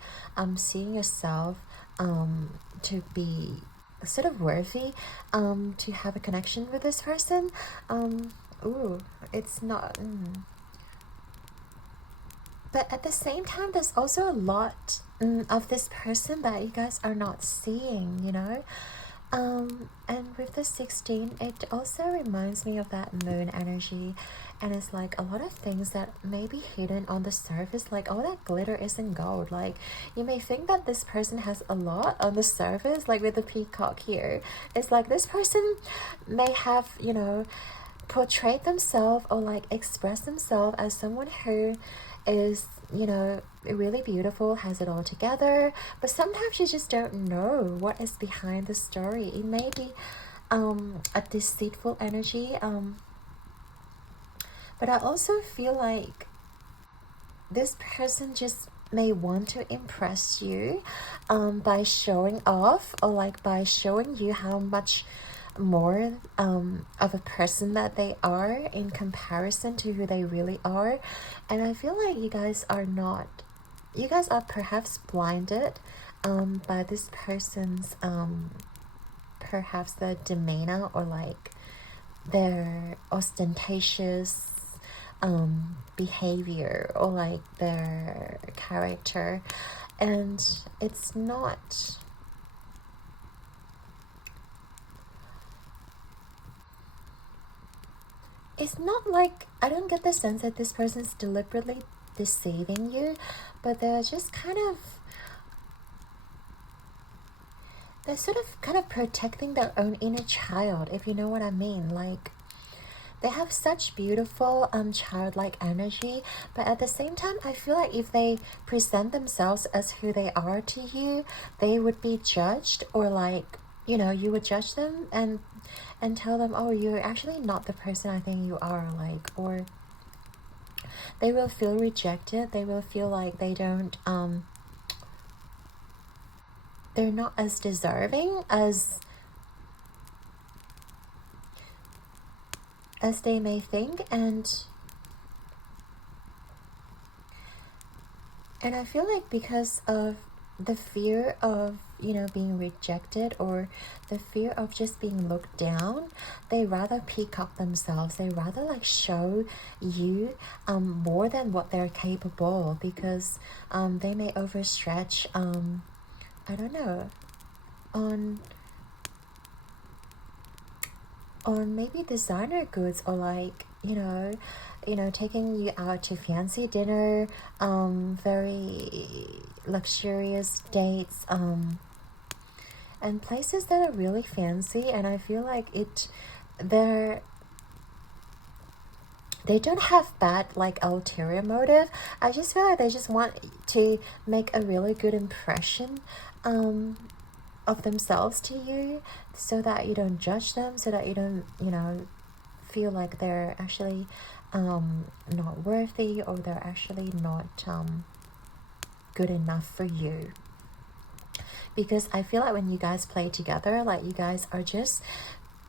seeing yourself to be sort of worthy to have a connection with this person. Ooh, it's not but at the same time, there's also a lot of this person that you guys are not seeing, you know. And with the 16, it also reminds me of that moon energy, and it's like a lot of things that may be hidden on the surface, like all that glitter isn't gold. Like, you may think that this person has a lot on the surface, like with the peacock here. It's like this person may have, you know, portrayed themselves, or like express themselves as someone who is, you know, really beautiful, has it all together, but sometimes you just don't know what is behind the story. It may be a deceitful energy, but I also feel like this person just may want to impress you by showing off, or like by showing you how much more of a person that they are in comparison to who they really are. And I feel like you guys are perhaps blinded by this person's perhaps their demeanor, or like their ostentatious behavior, or like their character. And it's not like, I don't get the sense that this person's deliberately deceiving you, but they're just kind of protecting their own inner child, if you know what I mean. Like, they have such beautiful childlike energy, but at the same time, I feel like if they present themselves as who they are to you, they would be judged, or like, you know, you would judge them and tell them, oh, you're actually not the person I think you are, like, or they will feel rejected. They will feel like they don't they're not as deserving as they may think. And I feel like because of the fear of, you know, being rejected, or the fear of just being looked down, they rather peacock themselves. They rather like show you more than what they're capable, because they may overstretch I don't know, on maybe designer goods, or like, taking you out to fancy dinner, very luxurious dates, and places that are really fancy. And I feel like they don't have bad like ulterior motive. I just feel like they just want to make a really good impression of themselves to you, so that you don't judge them, so that you don't feel like they're actually not worthy, or they're actually not good enough for you. Because I feel like when you guys play together, like, you guys are just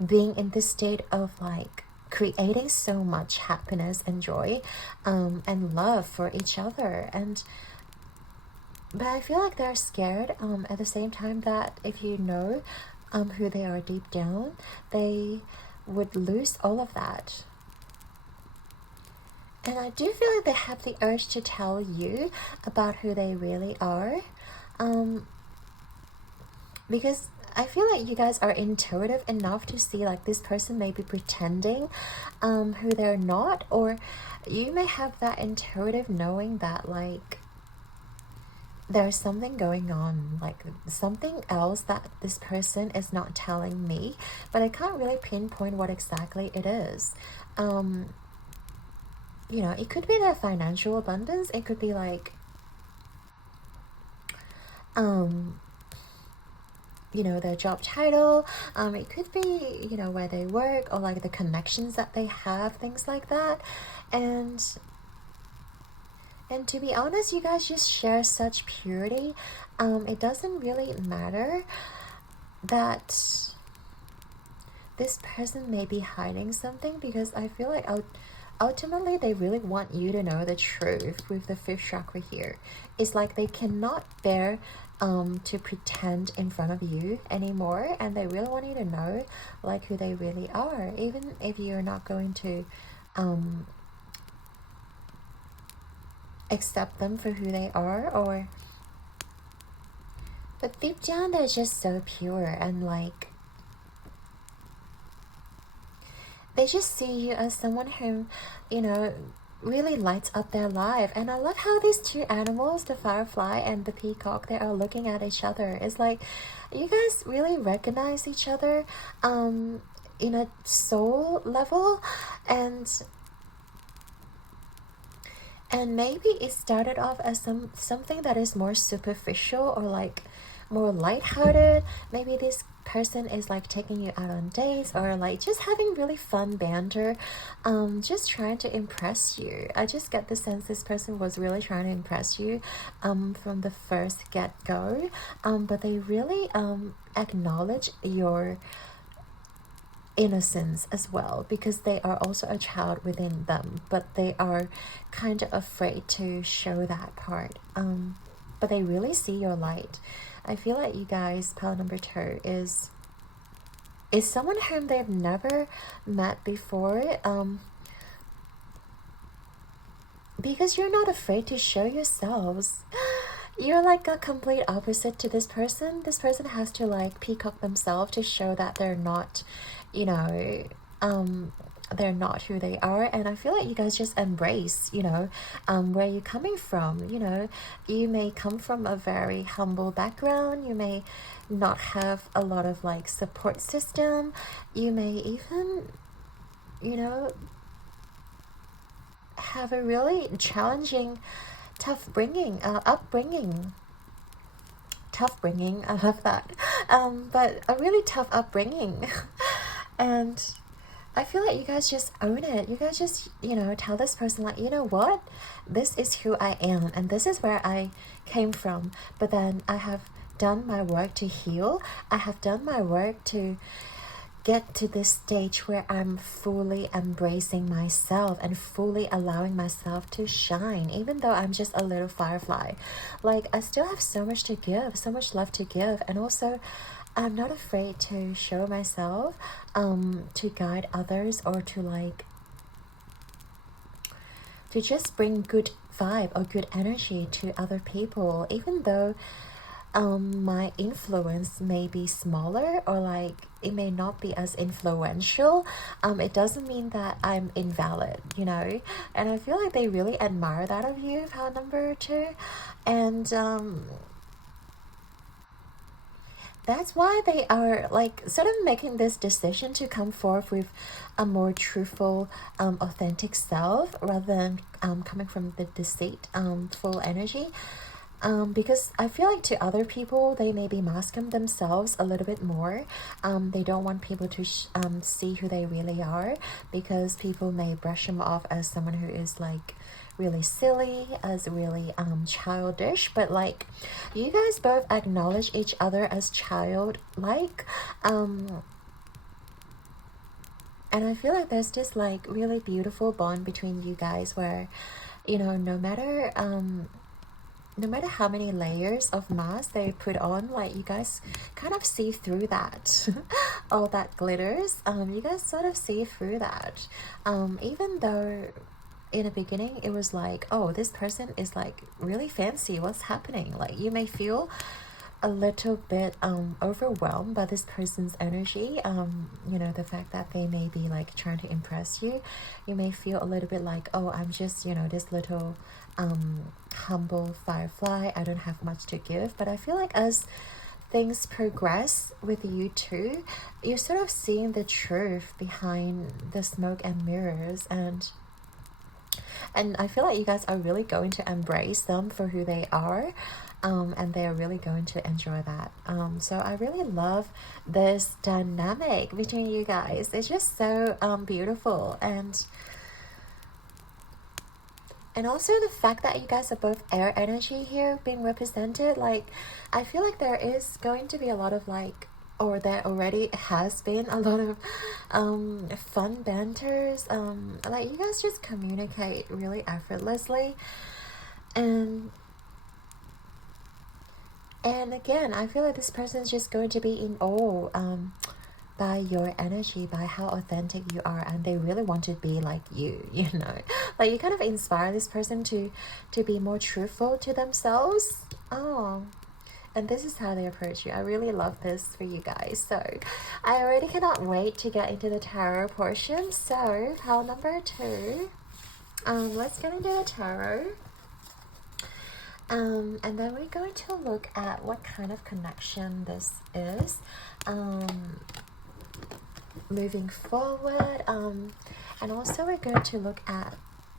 being in this state of like creating so much happiness and joy and love for each other. But I feel like they're scared at the same time, that if you know who they are deep down, they would lose all of that. And I do feel like they have the urge to tell you about who they really are, because I feel like you guys are intuitive enough to see like this person may be pretending who they're not, or you may have that intuitive knowing that like there's something going on, like something else that this person is not telling me, but I can't really pinpoint what exactly it is. It could be their financial abundance, it could be like their job title, it could be where they work, or like the connections that they have, things like that. And to be honest, you guys just share such purity. It doesn't really matter that this person may be hiding something, because I feel like ultimately they really want you to know the truth. With the 5th chakra here, it's like they cannot bear to pretend in front of you anymore, and they really want you to know like who they really are, even if you're not going to accept them for who they are, but deep down they're just so pure, and like they just see you as someone who really lights up their life. And I love how these two animals, the firefly and the peacock, they are looking at each other. It's like you guys really recognize each other in a soul level, and maybe it started off as something that is more superficial, or like more lighthearted. Maybe this person is like taking you out on dates, or like just having really fun banter, just trying to impress you. I just get the sense this person was really trying to impress you from the first get-go, but they really acknowledge your innocence as well, because they are also a child within them, but they are kind of afraid to show that part, but they really see your light. I feel like you guys, pile number 2, is someone whom they've never met before, because you're not afraid to show yourselves. You're like a complete opposite to this person. This person has to like peacock themselves to show that they're not, they're not who they are. And I feel like you guys just embrace, where you're coming from. You may come from a very humble background. You may not have a lot of like support system. You may even, have a really challenging, tough upbringing. I love that. But a really tough upbringing. And I feel like you guys just own it. You guys just, tell this person like, you know what? This is who I am, and this is where I came from. But then I have done my work to heal. I have done my work to get to this stage where I'm fully embracing myself and fully allowing myself to shine, even though I'm just a little firefly. Like, I still have so much to give, so much love to give. And also, I'm not afraid to show myself, to guide others, or to just bring good vibe or good energy to other people, even though my influence may be smaller, or like it may not be as influential, it doesn't mean that I'm invalid, you know. And I feel like they really admire that of you, pile number 2. And that's why they are like sort of making this decision to come forth with a more truthful, authentic self, rather than coming from the deceit, full energy. Because I feel like to other people, they maybe mask themselves a little bit more. They don't want people to see who they really are, because people may brush them off as someone who is like really silly, as really childish. But like, you guys both acknowledge each other as childlike. And I feel like there's this like really beautiful bond between you guys, where, you know, no matter how many layers of mask they put on, like, you guys kind of see through that. All that glitters, you guys sort of see through that. Even though in the beginning it was like, oh, this person is like really fancy, what's happening? Like, you may feel a little bit overwhelmed by this person's energy. You know, the fact that they may be like trying to impress you. You may feel a little bit like, oh, I'm just, you know, this little humble firefly, I don't have much to give. But I feel like as things progress with you two, you're sort of seeing the truth behind the smoke and mirrors. And I feel like you guys are really going to embrace them for who they are. And they're really going to enjoy that. So I really love this dynamic between you guys. It's just so beautiful. And also the fact that you guys are both air energy here being represented, like, I feel like there is going to be a lot of like, or there already has been a lot of fun banters. Like, you guys just communicate really effortlessly. And again, I feel like this person is just going to be in awe by your energy, by how authentic you are, and they really want to be like you, you know. Like, you kind of inspire this person to be more truthful to themselves. Oh, and this is how they approach you. I really love this for you guys. So I already cannot wait to get into the tarot portion. So pile number 2, let's get into the tarot. And then we're going to look at what kind of connection this is moving forward. And also we're going to look at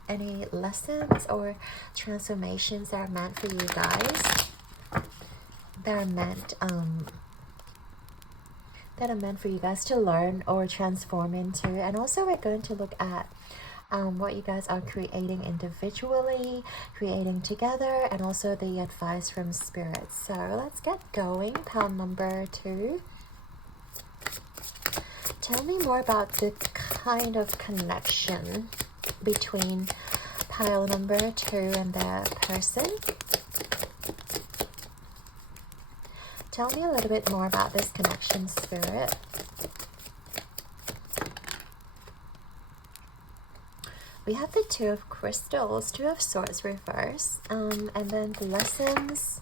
any lessons or transformations that are meant for you guys, that are meant for you guys to learn or transform into. And also we're going to look at what you guys are creating individually, creating together, and also the advice from spirit. So let's get going. Pile number 2. Tell me more about the kind of connection between pile number 2 and the person. Tell me a little bit more about this connection, spirit. We have the 2 of crystals, 2 of swords reverse, and then the lessons,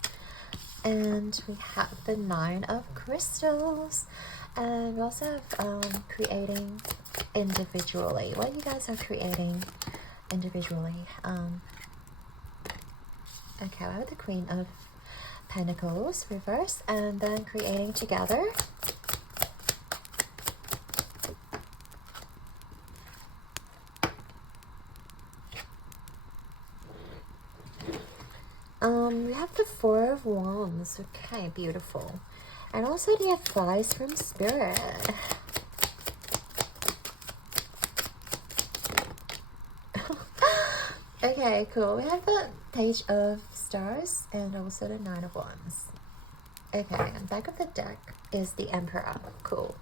and we have the 9 of crystals, and we also have creating individually. What you guys are creating individually. Okay, I have the Queen of Pentacles reverse, and then creating together. We have the 4 of Wands. Okay, beautiful. And also the advice from spirit. Okay, cool. We have the Page of Stars and also the 9 of Wands. Okay, and back of the deck is the Emperor. Cool.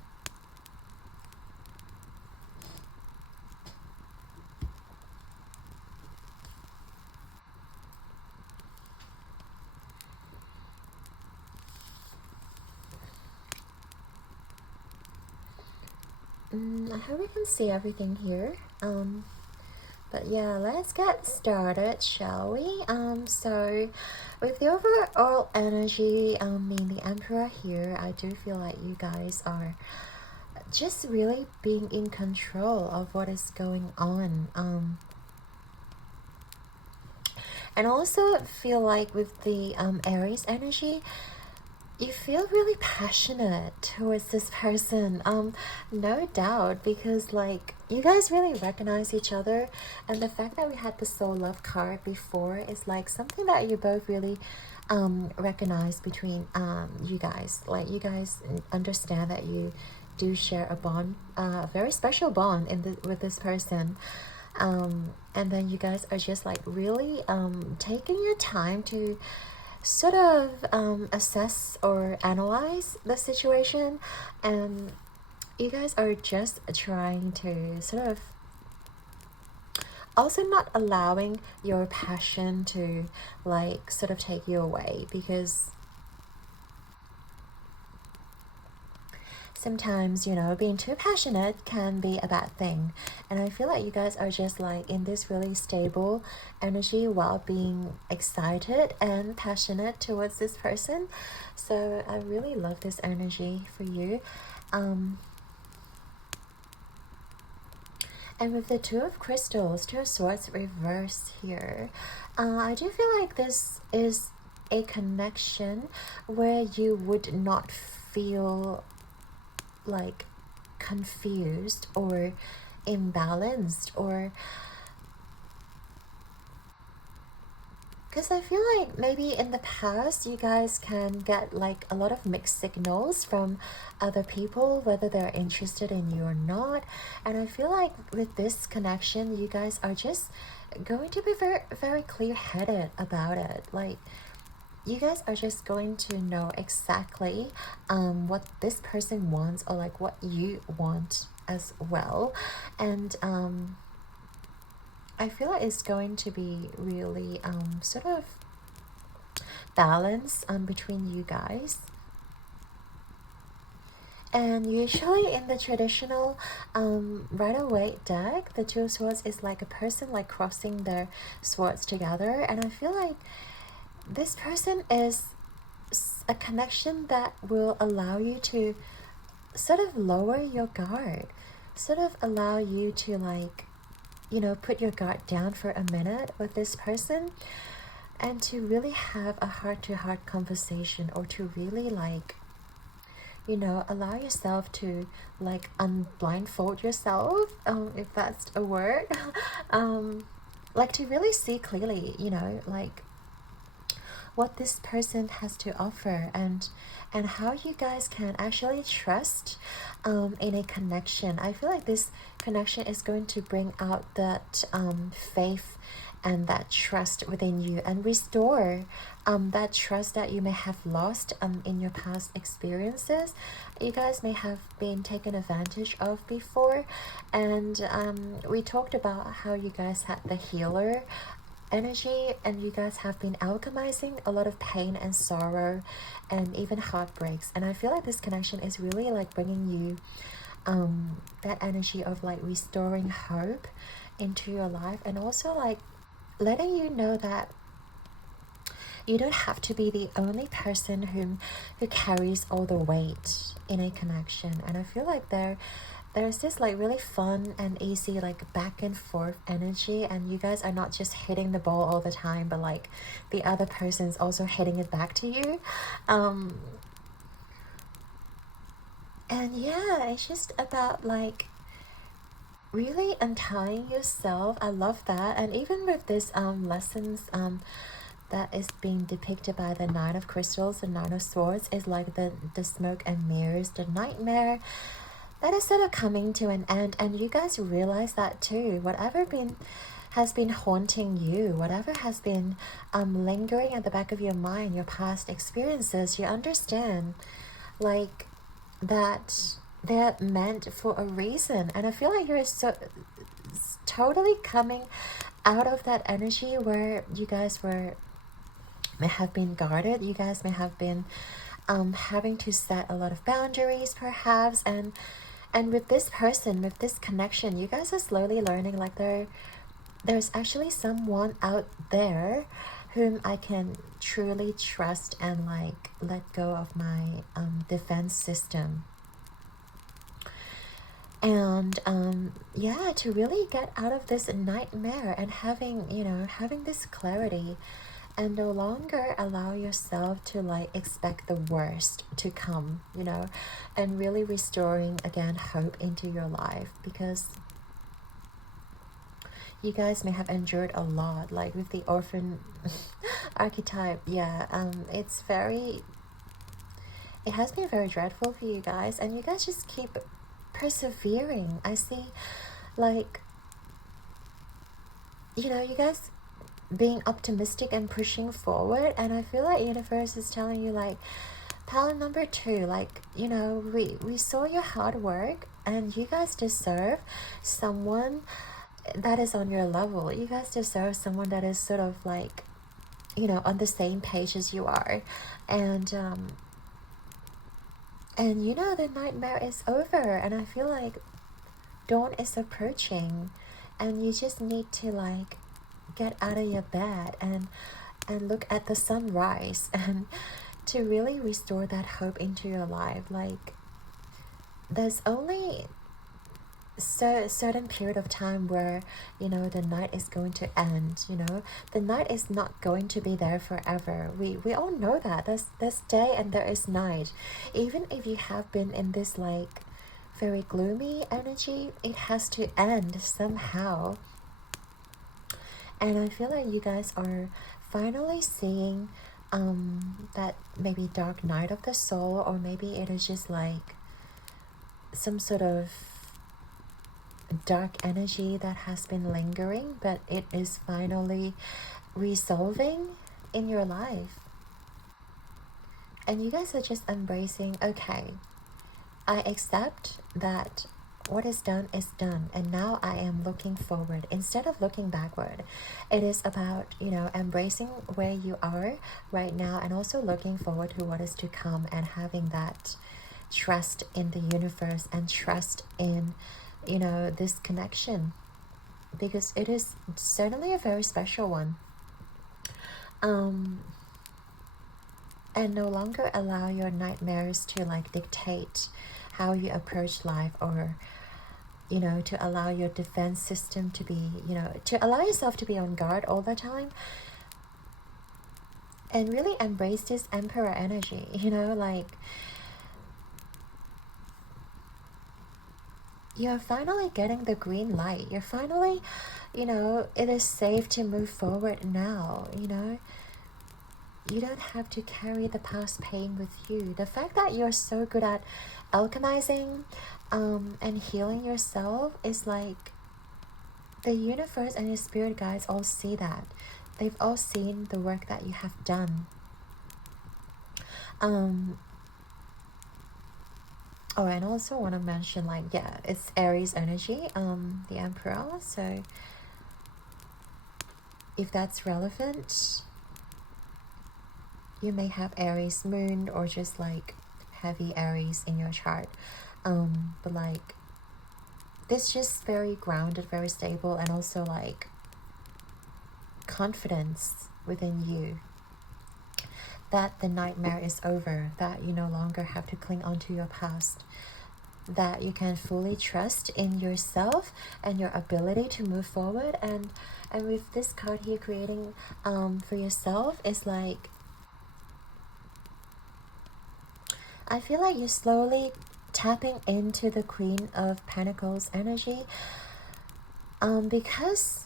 I hope we can see everything here. But yeah, let's get started, shall we? So with the overall energy, being the Emperor here, I do feel like you guys are just really being in control of what is going on. And also feel like with the Aries energy, you feel really passionate towards this person, no doubt, because like you guys really recognize each other, and the fact that we had the soul love card before is like something that you both really recognize between you guys. Like you guys understand that you do share a bond, a very special bond with this person. And then you guys are just like really taking your time to sort of assess or analyze the situation, and you guys are just trying to sort of also not allowing your passion to like sort of take you away, because sometimes, you know, being too passionate can be a bad thing. And I feel like you guys are just like in this really stable energy while being excited and passionate towards this person. So I really love this energy for you. And with the Two of Crystals, Two of Swords reversed here, I do feel like this is a connection where you would not feel like confused or imbalanced, or because I feel like maybe in the past you guys can get like a lot of mixed signals from other people, whether they're interested in you or not. And I feel like with this connection you guys are just going to be very, very clear-headed about it. Like you guys are just going to know exactly what this person wants, or like what you want as well. And I feel like it's going to be really sort of balance between you guys. And usually in the traditional Rider-Waite deck, the Two of Swords is like a person like crossing their swords together. And I feel like this person is a connection that will allow you to sort of lower your guard, sort of allow you to like, you know, put your guard down for a minute with this person, and to really have a heart-to-heart conversation, or to really like, you know, allow yourself to like unblindfold yourself, if that's a word, like to really see clearly, you know, like what this person has to offer, and how you guys can actually trust in a connection. I feel like this connection is going to bring out that faith and that trust within you, and restore that trust that you may have lost in your past experiences. You guys may have been taken advantage of before, and we talked about how you guys had the healer energy, and you guys have been alchemizing a lot of pain and sorrow and even heartbreaks. And I feel like this connection is really like bringing you that energy of like restoring hope into your life, and also like letting you know that you don't have to be the only person who carries all the weight in a connection. And I feel like there's this like really fun and easy like back and forth energy, and you guys are not just hitting the ball all the time, but like the other person's also hitting it back to you. And yeah, it's just about like really untying yourself. I love that. And even with this lessons that is being depicted by the Nine of Crystals, the Nine of Swords is like the smoke and mirrors, the nightmare that is sort of coming to an end. And you guys realize that too. Whatever has been haunting you, whatever has been lingering at the back of your mind, your past experiences, you understand like that they're meant for a reason. And I feel like you're so totally coming out of that energy where you guys may have been guarded. You guys may have been having to set a lot of boundaries perhaps, and with this person, with this connection, you guys are slowly learning like there's actually someone out there whom I can truly trust and like let go of my defense system. And yeah, to really get out of this nightmare and having, you know, having this clarity, and no longer allow yourself to like expect the worst to come, you know, and really restoring again hope into your life, because you guys may have endured a lot, like with the orphan archetype. Yeah, it has been very dreadful for you guys, and you guys just keep persevering. I see, like, you know, you guys being optimistic and pushing forward, and I feel like universe is telling you, like, pal number 2, like, you know, we saw your hard work, and you guys deserve someone that is on your level. You guys deserve someone that is sort of like, you know, on the same page as you are. And you know, the nightmare is over, and I feel like dawn is approaching, and you just need to like get out of your bed and look at the sunrise and to really restore that hope into your life. Like, there's only certain period of time where, you know, the night is going to end. You know, the night is not going to be there forever. We all know that there's day and there is night. Even if you have been in this like very gloomy energy, it has to end somehow. And I feel like you guys are finally seeing that maybe dark night of the soul, or maybe it is just like some sort of dark energy that has been lingering, but it is finally resolving in your life. And you guys are just embracing, okay, I accept that what is done is done, and now I am looking forward instead of looking backward. It is about, you know, embracing where you are right now, and also looking forward to what is to come, and having that trust in the universe and trust in, you know, this connection, because it is certainly a very special one. And no longer allow your nightmares to like dictate how you approach life, or, you know, to allow your defense system to be, you know, to allow yourself to be on guard all the time, and really embrace this emperor energy, you know, like, you're finally getting the green light. You're finally, you know, it is safe to move forward now, you know. You don't have to carry the past pain with you. The fact that you're so good at alchemizing and healing yourself is like, the universe and your spirit guides all see that. They've all seen the work that you have done. Oh, and also want to mention, like, yeah, it's Aries energy, the Emperor. So if that's relevant, you may have Aries moon, or just like heavy Aries in your chart. But like, this just very grounded, very stable, and also like confidence within you that the nightmare is over, that you no longer have to cling on to your past, that you can fully trust in yourself and your ability to move forward. And with this card here, creating for yourself, is like, I feel like you're slowly tapping into the Queen of Pentacles energy, because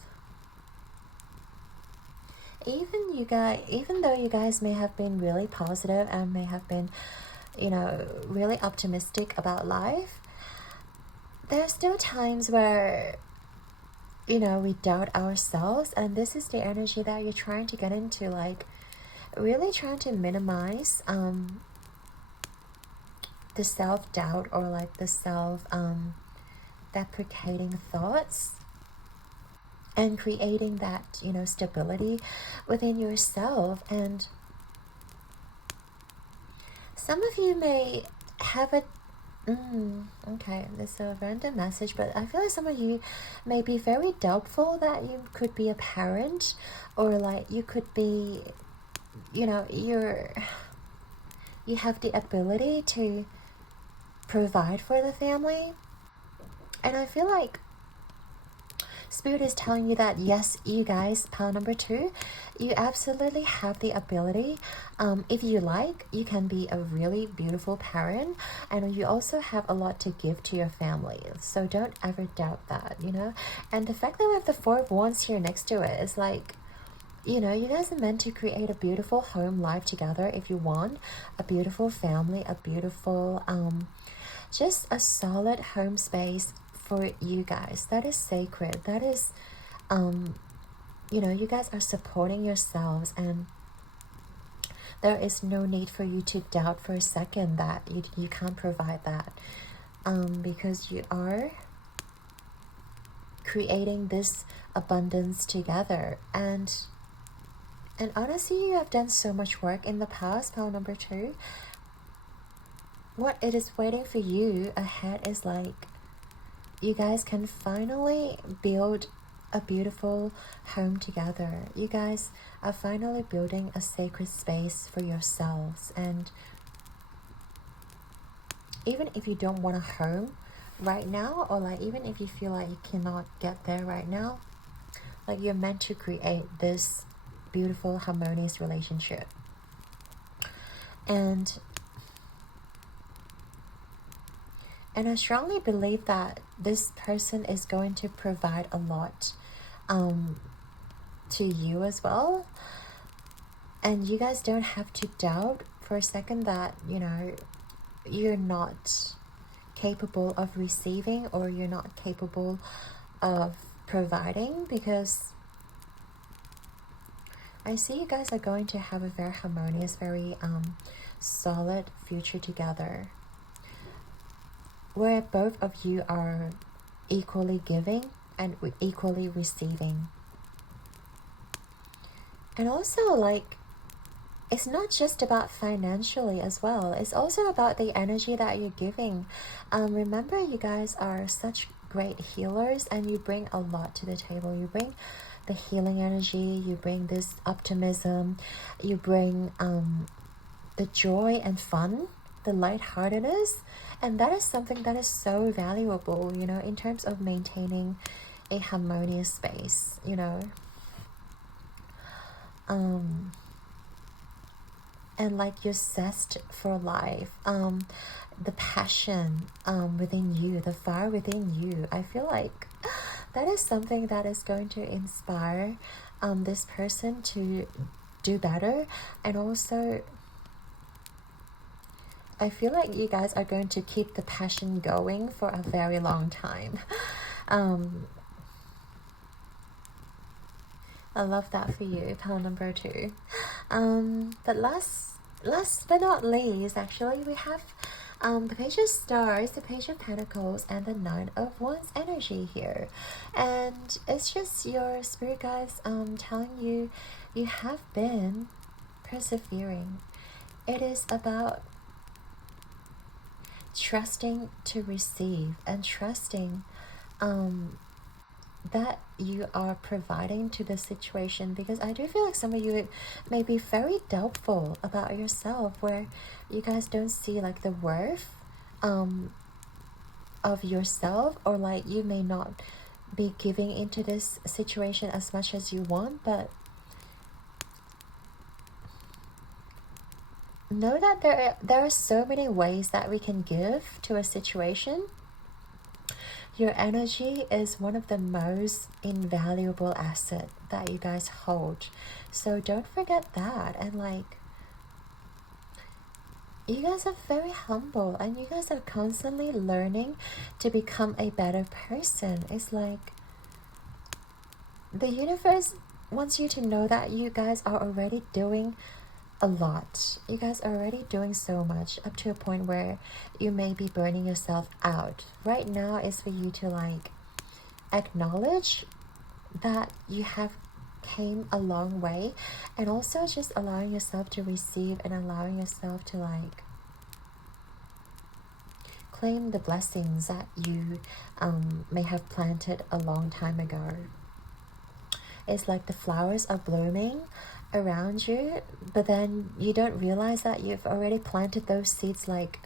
even though you guys may have been really positive and may have been, you know, really optimistic about life, there's still times where, you know, we doubt ourselves, and this is the energy that you're trying to get into, like really trying to minimize the self-doubt, or like the deprecating thoughts, and creating that, you know, stability within yourself. And some of you may have a Okay, this is a random message, but I feel like some of you may be very doubtful that you could be a parent, or like you could be, you know, you have the ability to provide for the family. And I feel like Spirit is telling you that yes, you guys, pile number 2, you absolutely have the ability. If you like, you can be a really beautiful parent, and you also have a lot to give to your family. So don't ever doubt that, you know. And the fact that we have the 4 of Wands here next to it is like, you know, you guys are meant to create a beautiful home life together. If you want a beautiful family, a beautiful just a solid home space for you guys that is sacred, that is you know, you guys are supporting yourselves, and there is no need for you to doubt for a second that you can't provide that, because you are creating this abundance together. And honestly, you have done so much work in the past, pile number 2. What it is waiting for you ahead is like, you guys can finally build a beautiful home together. You guys are finally building a sacred space for yourselves. And even if you don't want a home right now, or like even if you feel like you cannot get there right now, like you're meant to create this beautiful harmonious relationship. And I strongly believe that this person is going to provide a lot to you as well. And you guys don't have to doubt for a second that, you know, you're not capable of receiving, or you're not capable of providing, because I see you guys are going to have a very harmonious, very solid future together, where both of you are equally giving and equally receiving. And also, like, it's not just about financially as well. It's also about the energy that you're giving. Remember, you guys are such great healers, and you bring a lot to the table. You bring the healing energy, you bring this optimism, you bring the joy and fun, the lightheartedness, and that is something that is so valuable, you know, in terms of maintaining a harmonious space, you know. And like your zest for life, the passion within you, the fire within you, I feel like that is something that is going to inspire this person to do better. And also, I feel like you guys are going to keep the passion going for a very long time. I love that for you, pile number 2. But last but not least, actually, we have the Page of Stars, the Page of Pentacles, and the 9 of Wands energy here. And it's just your spirit guides telling you, you have been persevering. It is about trusting to receive, and trusting that you are providing to the situation, because I do feel like some of you may be very doubtful about yourself, where you guys don't see like the worth of yourself, or like you may not be giving into this situation as much as you want. But know that there are so many ways that we can give to a situation. Your energy is one of the most invaluable asset that you guys hold. So don't forget that. And like, you guys are very humble, and you guys are constantly learning to become a better person. It's like the universe wants you to know that you guys are already doing a lot. You guys are already doing so much, up to a point where you may be burning yourself out. Right now is for you to like acknowledge that you have came a long way, and also just allowing yourself to receive, and allowing yourself to like claim the blessings that you may have planted a long time ago. It's like the flowers are blooming around you, but then you don't realize that you've already planted those seeds like,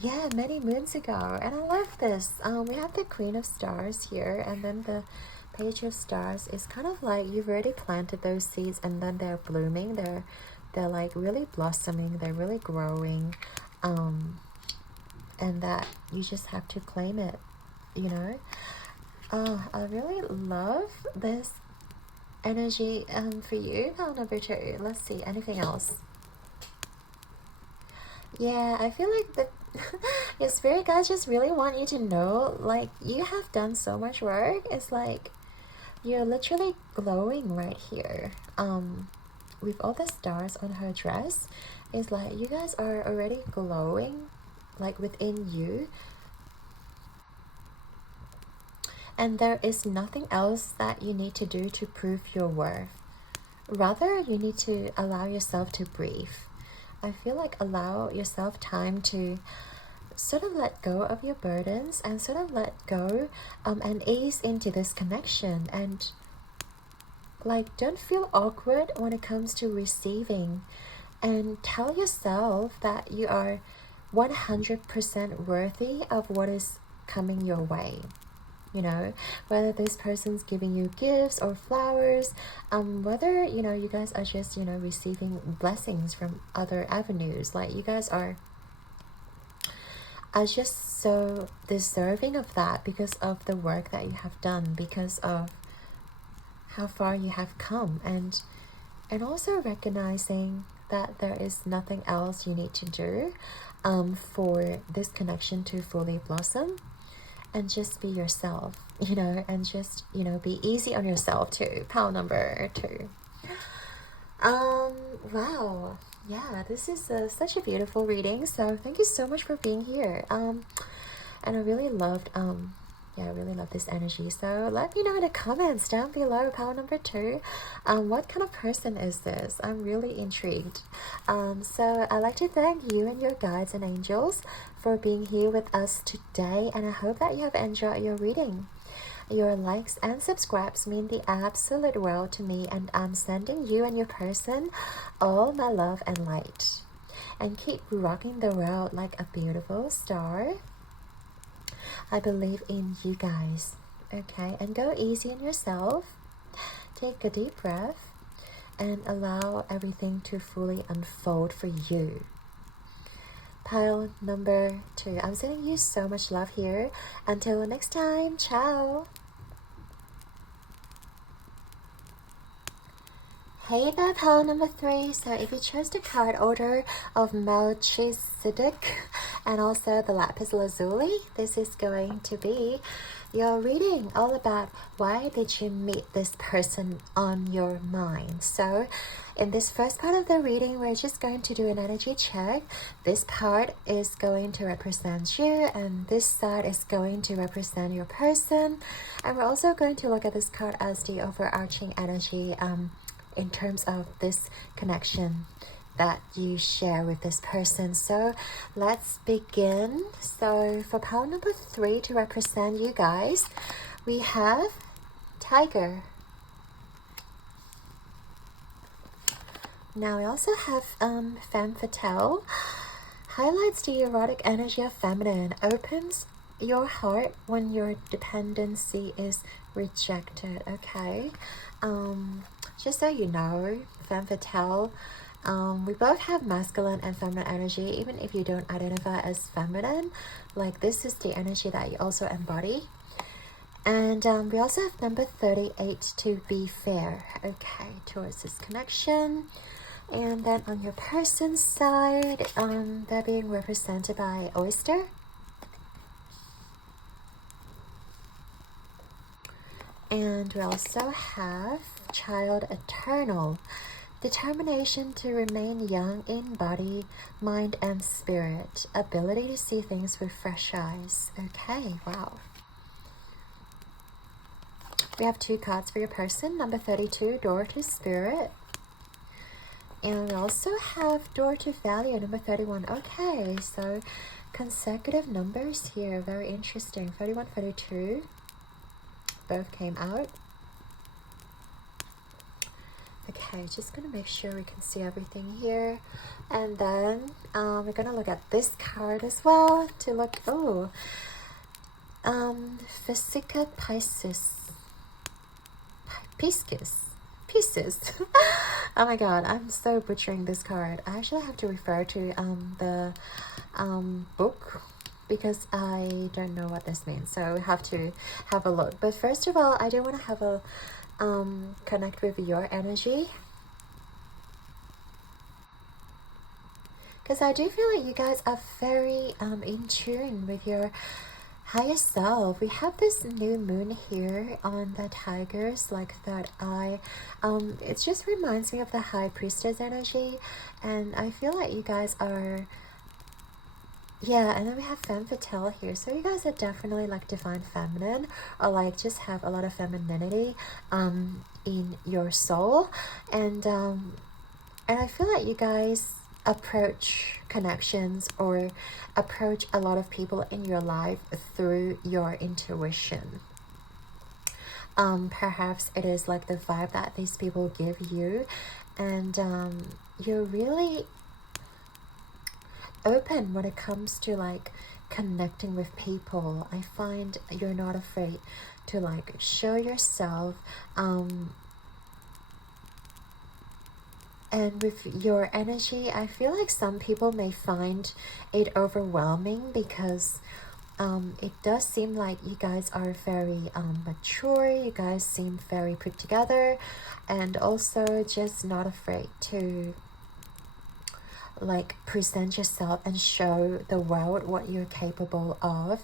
yeah, many moons ago. And I love this. We have the Queen of Stars here, and then the Page of Stars is kind of like you've already planted those seeds, and then they're blooming. They're like really blossoming. They're really growing, and that you just have to claim it. You know. I really love this energy for you. Pile number 2. Let's see, anything else? Yeah, I feel like the your spirit guides just really want you to know, like, you have done so much work. It's like you're literally glowing right here. With all the stars on her dress, it's like you guys are already glowing, like within you. And there is nothing else that you need to do to prove your worth. Rather, you need to allow yourself to breathe. I feel like allow yourself time to sort of let go of your burdens and sort of let go and ease into this connection. And like, don't feel awkward when it comes to receiving. And tell yourself that you are 100% worthy of what is coming your way. You know, whether this person's giving you gifts or flowers, whether, you know, you guys are just, you know, receiving blessings from other avenues. Like, you guys are just so deserving of that because of the work that you have done, because of how far you have come, and also recognizing that there is nothing else you need to do for this connection to fully blossom. And just be yourself, you know, and just, you know, be easy on yourself too. Pile number 2. Wow. Yeah, this is such a beautiful reading. So thank you so much for being here. And I really loved, yeah, I really love this energy. So let me know in the comments down below, pile number 2. What kind of person is this? I'm really intrigued. So I'd like to thank you and your guides and angels for being here with us today, and I hope that you have enjoyed your reading. Your likes and subscribes mean the absolute world to me, and I'm sending you and your person all my love and light. And keep rocking the world like a beautiful star. I believe in you guys. Okay, and go easy on yourself. Take a deep breath and allow everything to fully unfold for you. Pile number 2. I'm sending you so much love here. Until next time, ciao. Hey there, pile number 3. So if you chose the card order of Melchizedek and also the lapis lazuli, this is going to be your reading all about why did you meet this person on your mind. So in this first part of the reading, we're just going to do an energy check. This part is going to represent you, and this side is going to represent your person. And we're also going to look at this card as the overarching energy in terms of this connection that you share with this person. So let's begin. So for pile number 3 to represent you guys, we have Tiger. Now we also have Femme Fatale. Highlights the erotic energy of feminine. Opens your heart when your dependency is rejected. Okay. Just so you know, Femme Fatale, we both have masculine and feminine energy. Even if you don't identify as feminine, like, this is the energy that you also embody. And we also have number 38, to be fair. Okay, towards this connection. And then on your person's side, they're being represented by oyster. And we also have child eternal. Determination to remain young in body, mind, and spirit. Ability to see things with fresh eyes. Okay, wow. We have 2 cards for your person. Number 32, door to spirit. And we also have door to value, number 31. Okay, so consecutive numbers here. Very interesting. 31, 32. Both came out. Okay, just gonna make sure we can see everything here. And then we're gonna look at this card as well to look. Oh, Physica Pisces. Pieces. Oh my god, I'm so butchering this card. I actually have to refer to the book because I don't know what this means, so we have to have a look. But first of all, I do want to have a connect with your energy, because I do feel like you guys are very in tune with your higher self. We have this new moon here on the tigers, like third eye. It just reminds me of the high priestess energy, and I feel like you guys are, yeah. And then we have femme fatale here, so you guys are definitely like divine feminine, or like just have a lot of femininity in your soul. And I feel like you guys approach connections or approach a lot of people in your life through your intuition. Perhaps it is like the vibe that these people give you, and you're really open when it comes to like connecting with people. I find you're not afraid to like show yourself, and with your energy, I feel like some people may find it overwhelming because it does seem like you guys are very mature. You guys seem very put together, and also just not afraid to like present yourself and show the world what you're capable of.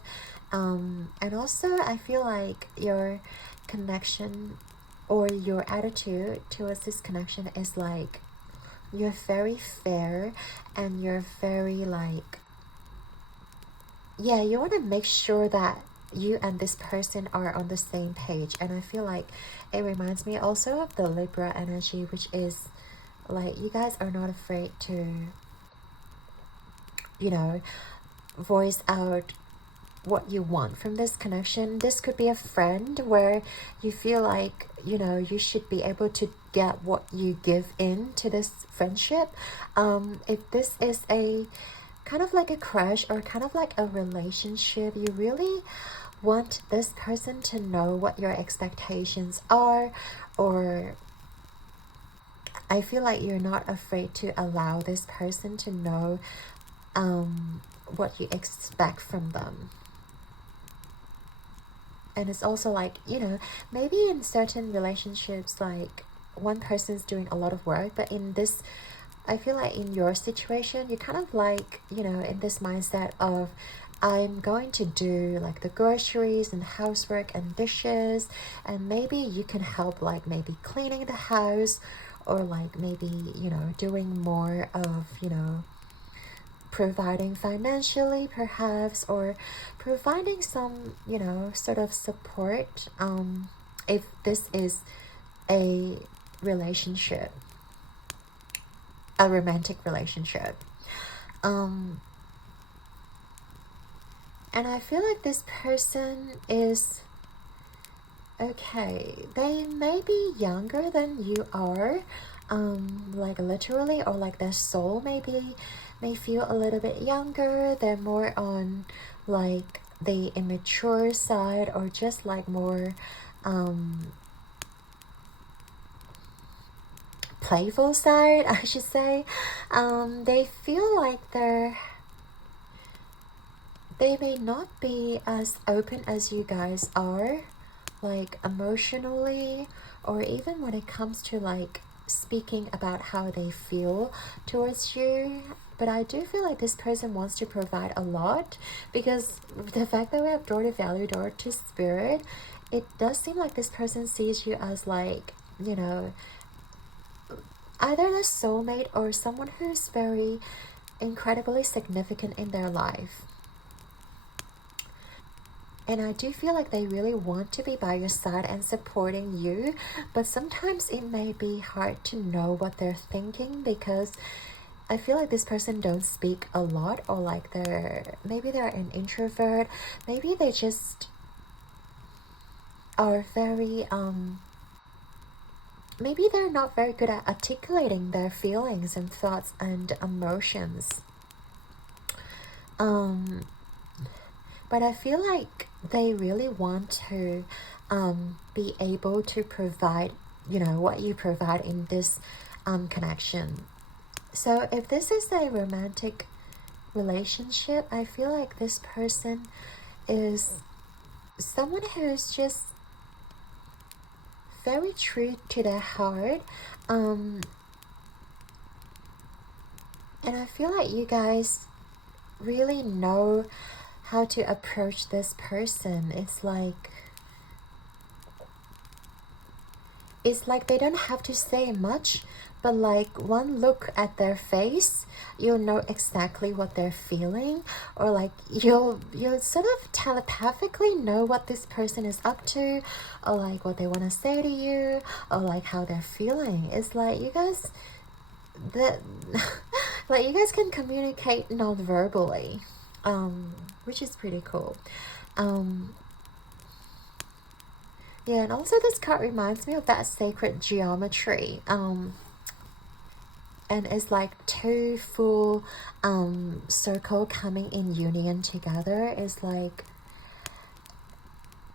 And also I feel like your connection or your attitude towards this connection is like you're very fair, and you're very like, yeah, you want to make sure that you and this person are on the same page. And I feel like it reminds me also of the Libra energy, which is like you guys are not afraid to, you know, voice out what you want from this connection. This could be a friend where you feel like, you know, you should be able to get what you give in to this friendship. If this is a kind of like a crush or kind of like a relationship, you really want this person to know what your expectations are, or I feel like you're not afraid to allow this person to know what you expect from them. And it's also like, you know, maybe in certain relationships, like one person's doing a lot of work, but in this, I feel like in your situation, you're kind of like, you know, in this mindset of, I'm going to do like the groceries and housework and dishes, and maybe you can help like maybe cleaning the house, or like maybe, you know, doing more of, you know, providing financially perhaps, or providing some, you know, sort of support, if this is a relationship, a romantic relationship. And I feel like this person is, okay, they may be younger than you are, like literally, or like their soul may feel a little bit younger. They're more on like the immature side, or just like more playful side, I should say. They feel like they may not be as open as you guys are, like emotionally, or even when it comes to like speaking about how they feel towards you. But I do feel like this person wants to provide a lot, because the fact that we have door to value, door to spirit, it does seem like this person sees you as like, you know, either a soulmate or someone who's very incredibly significant in their life. And I do feel like they really want to be by your side and supporting you, but sometimes it may be hard to know what they're thinking, because I feel like this person don't speak a lot, or like maybe they're an introvert. Maybe they just are very maybe they're not very good at articulating their feelings and thoughts and emotions. But I feel like they really want to be able to provide, you know, what you provide in this connection. So if this is a romantic relationship, I feel like this person is someone who's just very true to their heart. And I feel like you guys really know how to approach this person. It's like they don't have to say much, but like one look at their face, you'll know exactly what they're feeling, or like you'll sort of telepathically know what this person is up to, or like what they want to say to you, or like how they're feeling. It's like you guys like you guys can communicate non-verbally, which is pretty cool. Yeah, and also this card reminds me of that sacred geometry. And it's like two full circle coming in union together. It's like,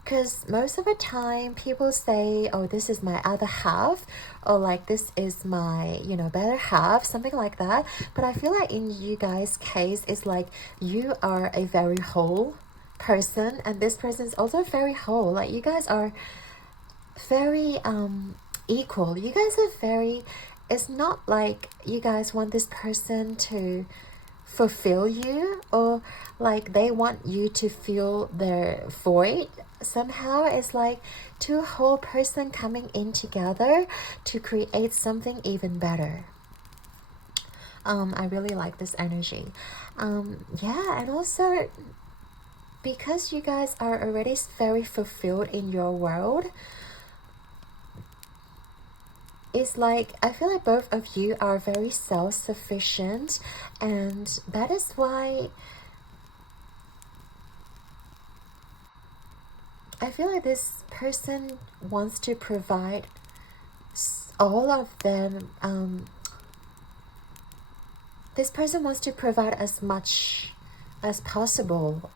because most of the time people say, oh, this is my other half, or like this is my, you know, better half, something like that. But I feel like in you guys' case, it's like you are a very whole person, and this person is also very whole. Like you guys are very equal. You guys are very, it's not like you guys want this person to fulfill you, or like they want you to fill their void somehow. It's like two whole person coming in together to create something even better. I really like this energy. Yeah, and also because you guys are already very fulfilled in your world, it's like I feel like both of you are very self-sufficient, and that is why I feel like this person wants to provide all of them. This person wants to provide as much as possible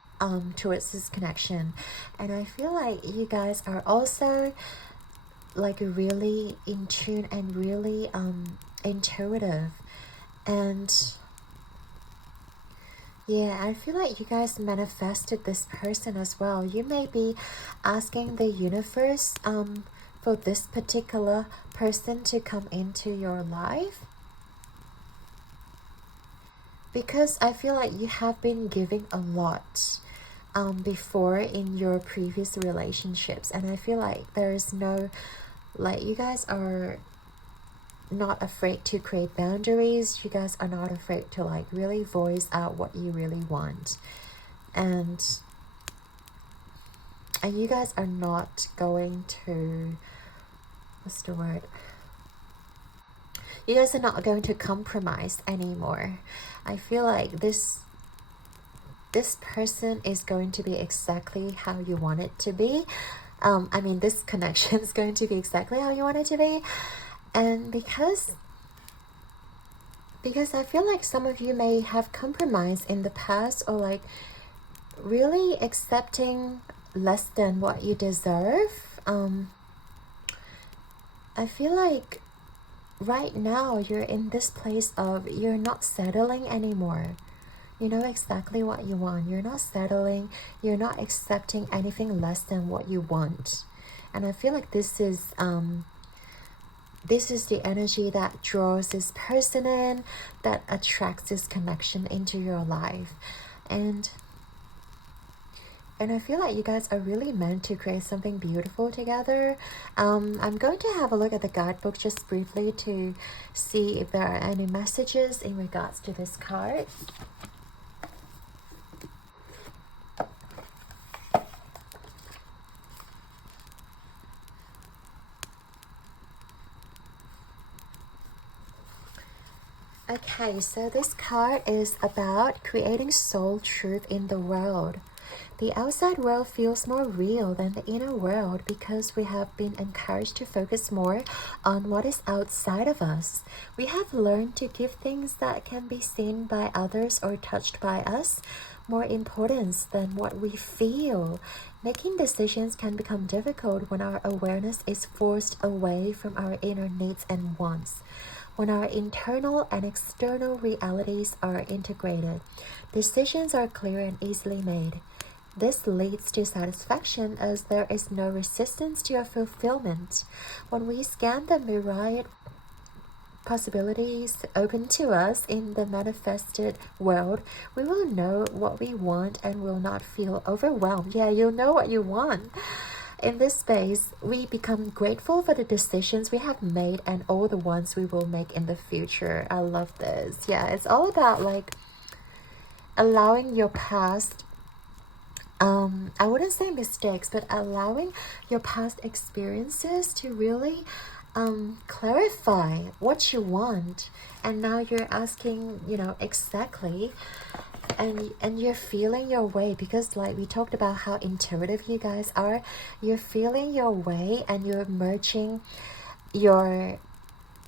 towards this connection, and I feel like you guys are also like really in tune and really intuitive. And yeah, I feel like you guys manifested this person as well. You may be asking the universe for this particular person to come into your life, because I feel like you have been giving a lot before in your previous relationships, and I feel like there is no, like you guys are not afraid to create boundaries. You guys are not afraid to like really voice out what you really want, and you guys are not going to, what's the word, you guys are not going to compromise anymore. I feel like this person is going to be exactly how you want it to be. I mean, this connection is going to be exactly how you want it to be. And because I feel like some of you may have compromised in the past, or like really accepting less than what you deserve. I feel like right now you're in this place of you're not settling anymore. You know exactly what you want. You're not settling. You're not accepting anything less than what you want. And I feel like this is the energy that draws this person in, that attracts this connection into your life. And I feel like you guys are really meant to create something beautiful together. I'm going to have a look at the guidebook just briefly to see if there are any messages in regards to this card. Okay, so this card is about creating soul truth in the world. The outside world feels more real than the inner world because we have been encouraged to focus more on what is outside of us. We have learned to give things that can be seen by others or touched by us more importance than what we feel. Making decisions can become difficult when our awareness is forced away from our inner needs and wants. When our internal and external realities are integrated, decisions are clear and easily made. This leads to satisfaction as there is no resistance to your fulfillment. When we scan the myriad possibilities open to us in the manifested world, we will know what we want and will not feel overwhelmed. Yeah, you'll know what you want. In this space, we become grateful for the decisions we have made and all the ones we will make in the future. I love this. Yeah, it's all about like allowing your past, I wouldn't say mistakes, but allowing your past experiences to really clarify what you want. And now you're asking, exactly, and you're feeling your way, because like we talked about how intuitive you guys are. You're feeling your way and you're merging your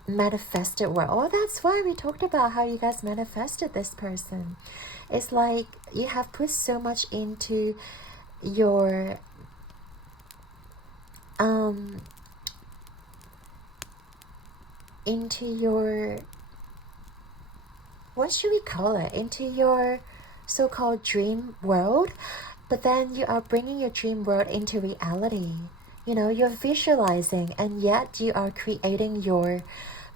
manifested world. Oh, that's why we talked about how you guys manifested this person. It's like you have put so much into your into your, what should we call it, into your so-called dream world, but then you are bringing your dream world into reality. You're visualizing, and yet you are creating your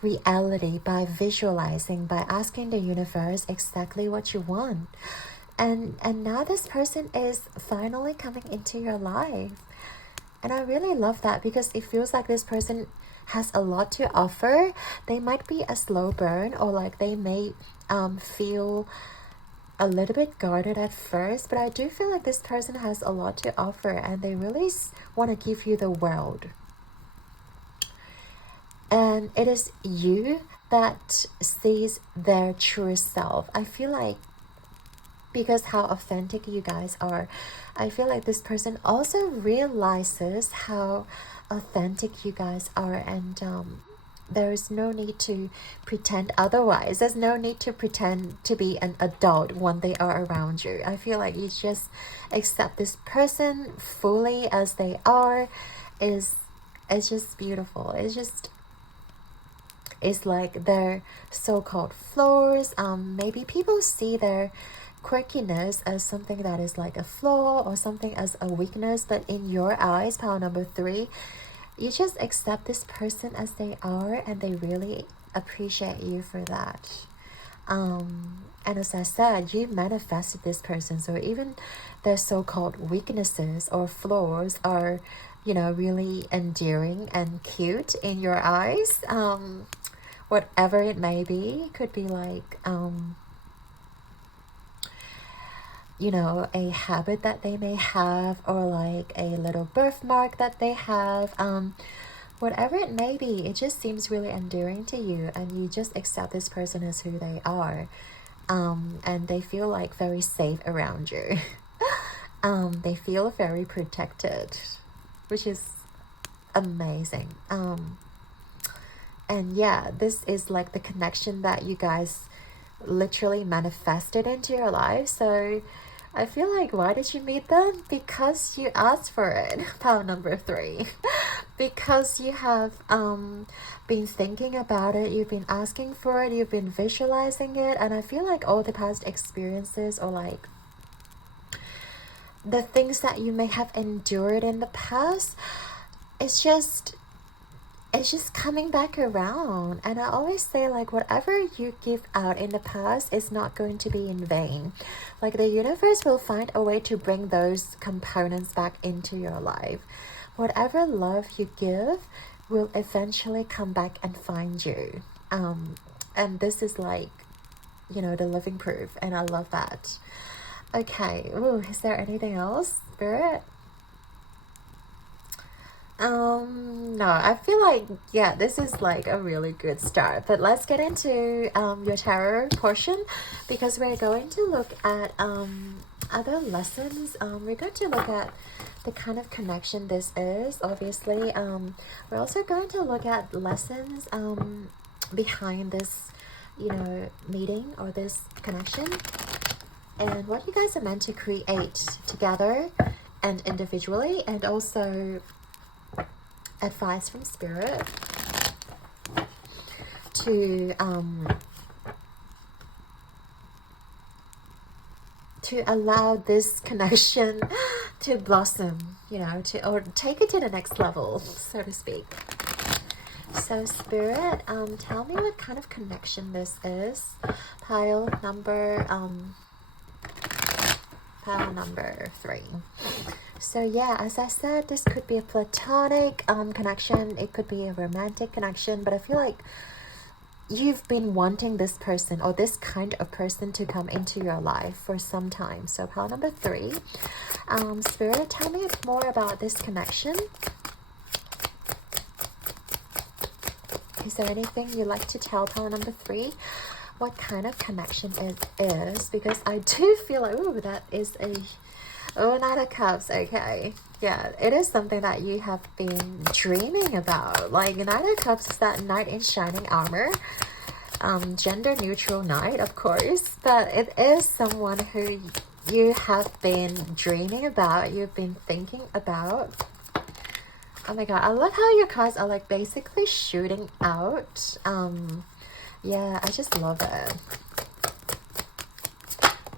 reality by visualizing, by asking the universe exactly what you want. And now this person is finally coming into your life. And I really love that, because it feels like this person has a lot to offer. They might be a slow burn, or like they may feel a little bit guarded at first, but I do feel like this person has a lot to offer and they really want to give you the world. And it is you that sees their true self. I feel like, because how authentic you guys are, I feel like this person also realizes how authentic you guys are, and there is no need to pretend otherwise. There's no need to pretend to be an adult when they are around you. I feel like you just accept this person fully as they are. It's just beautiful. It's like their so-called flaws. Maybe people see their quirkiness as something that is like a flaw or something as a weakness, but in your eyes, power number 3, you just accept this person as they are, and they really appreciate you for that. And as I said, you manifested this person, so even their so-called weaknesses or flaws are, really endearing and cute in your eyes. Whatever it may be, could be like a habit that they may have, or like a little birthmark that they have. Whatever it may be, it just seems really endearing to you, and you just accept this person as who they are. And they feel like very safe around you. They feel very protected, which is amazing. And yeah, this is like the connection that you guys literally manifested into your life. So I feel like, why did you meet them? Because you asked for it. Power number 3. Because you have been thinking about it, you've been asking for it, you've been visualizing it, and I feel like all the past experiences, or like the things that you may have endured in the past, it's just coming back around. And I always say, like, whatever you give out in the past is not going to be in vain. Like, the universe will find a way to bring those components back into your life. Whatever love you give will eventually come back and find you. And this is like, the living proof, and I love that. Okay. Ooh, is there anything else, Spirit? No, I feel like, yeah, this is like a really good start. But let's get into your tarot portion, because we're going to look at other lessons. We're going to look at the kind of connection this is, obviously. We're also going to look at lessons behind this, meeting or this connection, and what you guys are meant to create together and individually, and also advice from spirit to allow this connection to blossom, or take it to the next level, so to speak. So spirit, tell me what kind of connection this is. Pile number 3. So yeah, as I said, this could be a platonic connection. It could be a romantic connection, but I feel like you've been wanting this person or this kind of person to come into your life for some time. So pile number 3. Spirit, tell me more about this connection. Is there anything you'd like to tell pile number 3? What kind of connection it is? Because I do feel like, oh, that is a... Oh, Knight of Cups, okay. Yeah, it is something that you have been dreaming about. Like, Knight of Cups is that knight in shining armor. Gender neutral knight, of course. But it is someone who you have been dreaming about, you've been thinking about. Oh my god, I love how your cards are like basically shooting out. Yeah, I just love it.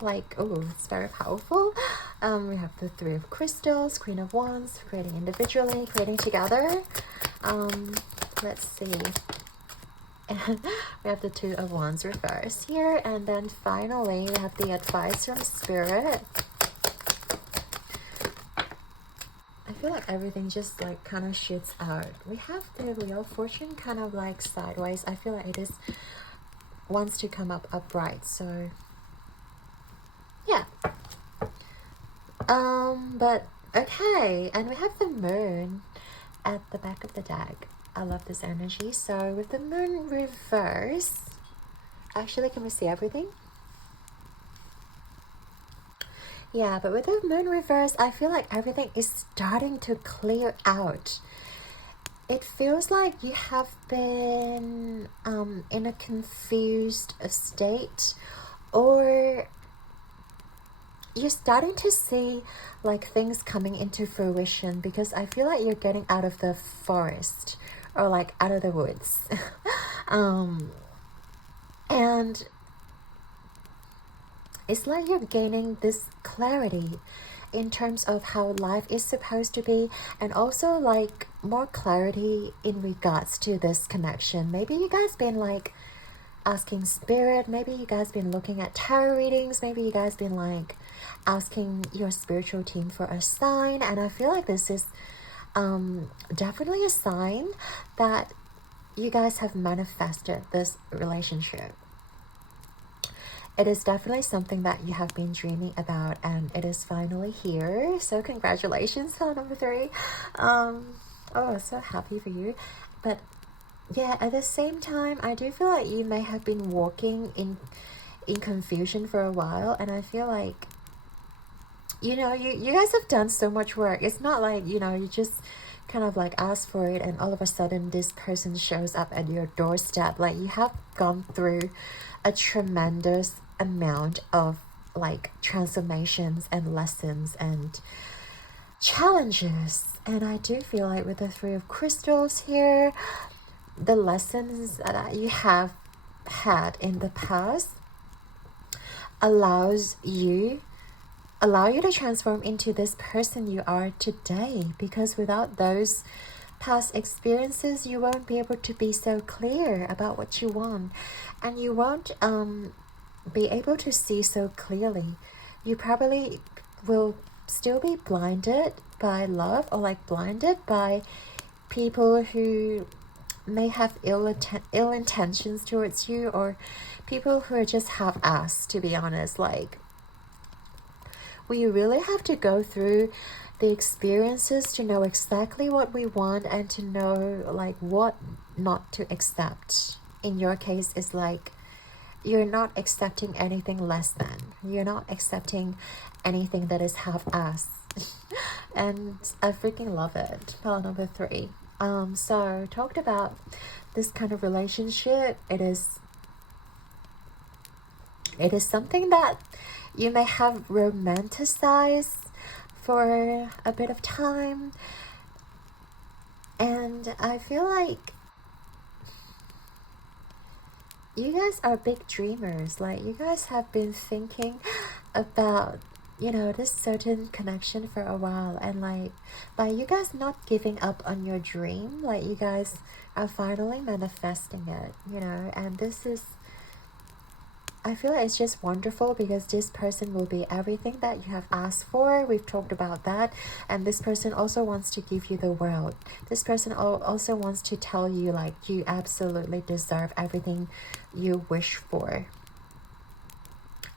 Like, oh, it's very powerful. We have the 3 of Crystals, Queen of Wands, creating individually, creating together. Let's see. And we have the 2 of Wands reversed here, and then finally we have the advice from Spirit. I feel like everything just like kind of shoots out. We have the Wheel of Fortune kind of like sideways. I feel like it is wants to come up upright, so yeah. But okay, and we have the Moon at the back of the deck. I love this energy. So with the Moon reverse, actually, can we see everything? Yeah, but with the Moon reverse, I feel like everything is starting to clear out. It feels like you have been in a confused state, or you're starting to see like things coming into fruition, because I feel like you're getting out of the forest or like out of the woods. And it's like you're gaining this clarity in terms of how life is supposed to be, and also like more clarity in regards to this connection. Maybe you guys been like asking spirit, maybe you guys been looking at tarot readings, maybe you guys been like asking your spiritual team for a sign, and I feel like this is definitely a sign that you guys have manifested this relationship. It is definitely something that you have been dreaming about, and it is finally here. So congratulations on number 3. Oh, so happy for you. But yeah, at the same time, I do feel like you may have been walking in confusion for a while, and I feel like, you guys have done so much work. It's not like, you just kind of like ask for it and all of a sudden this person shows up at your doorstep. Like, you have gone through a tremendous amount of like transformations and lessons and challenges. And I do feel like with the 3 of Crystals here, the lessons that you have had in the past allow you to transform into this person you are today, because without those past experiences you won't be able to be so clear about what you want, and you won't be able to see so clearly. You probably will still be blinded by love, or like blinded by people who may have ill intentions towards you, or people who are just half-assed, to be honest. Like, we really have to go through the experiences to know exactly what we want and to know like what not to accept. In your case, it's like you're not accepting anything less than. You're not accepting anything that is half-assed. And I freaking love it. Pile number 3. So talked about this kind of relationship. It is something that you may have romanticized for a bit of time. And I feel like you guys are big dreamers. Like, you guys have been thinking about, you know, this certain connection for a while, and like by you guys not giving up on your dream, like you guys are finally manifesting it, you know. And this is, I feel like it's just wonderful because this person will be everything that you have asked for. We've talked about that. And this person also wants to give you the world. This person also wants to tell you like you absolutely deserve everything you wish for.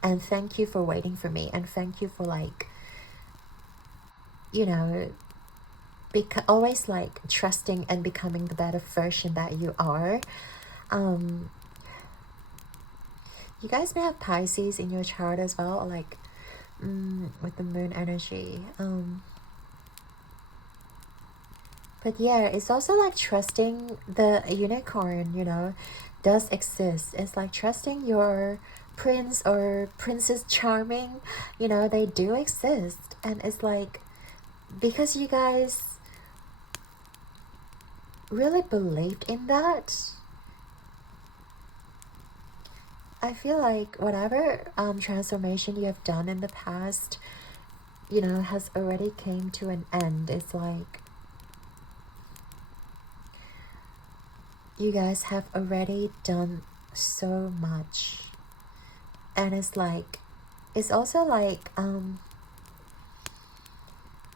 And thank you for waiting for me. And thank you for like, you know, always like trusting and becoming the better version that you are. You guys may have Pisces in your chart as well, like with the moon energy. But yeah, it's also like trusting the unicorn, you know, does exist. It's like trusting your prince or princess charming, you know, they do exist. And it's like, because you guys really believed in that, I feel like whatever transformation you have done in the past, you know, has already came to an end. It's like you guys have already done so much. And it's like, it's also like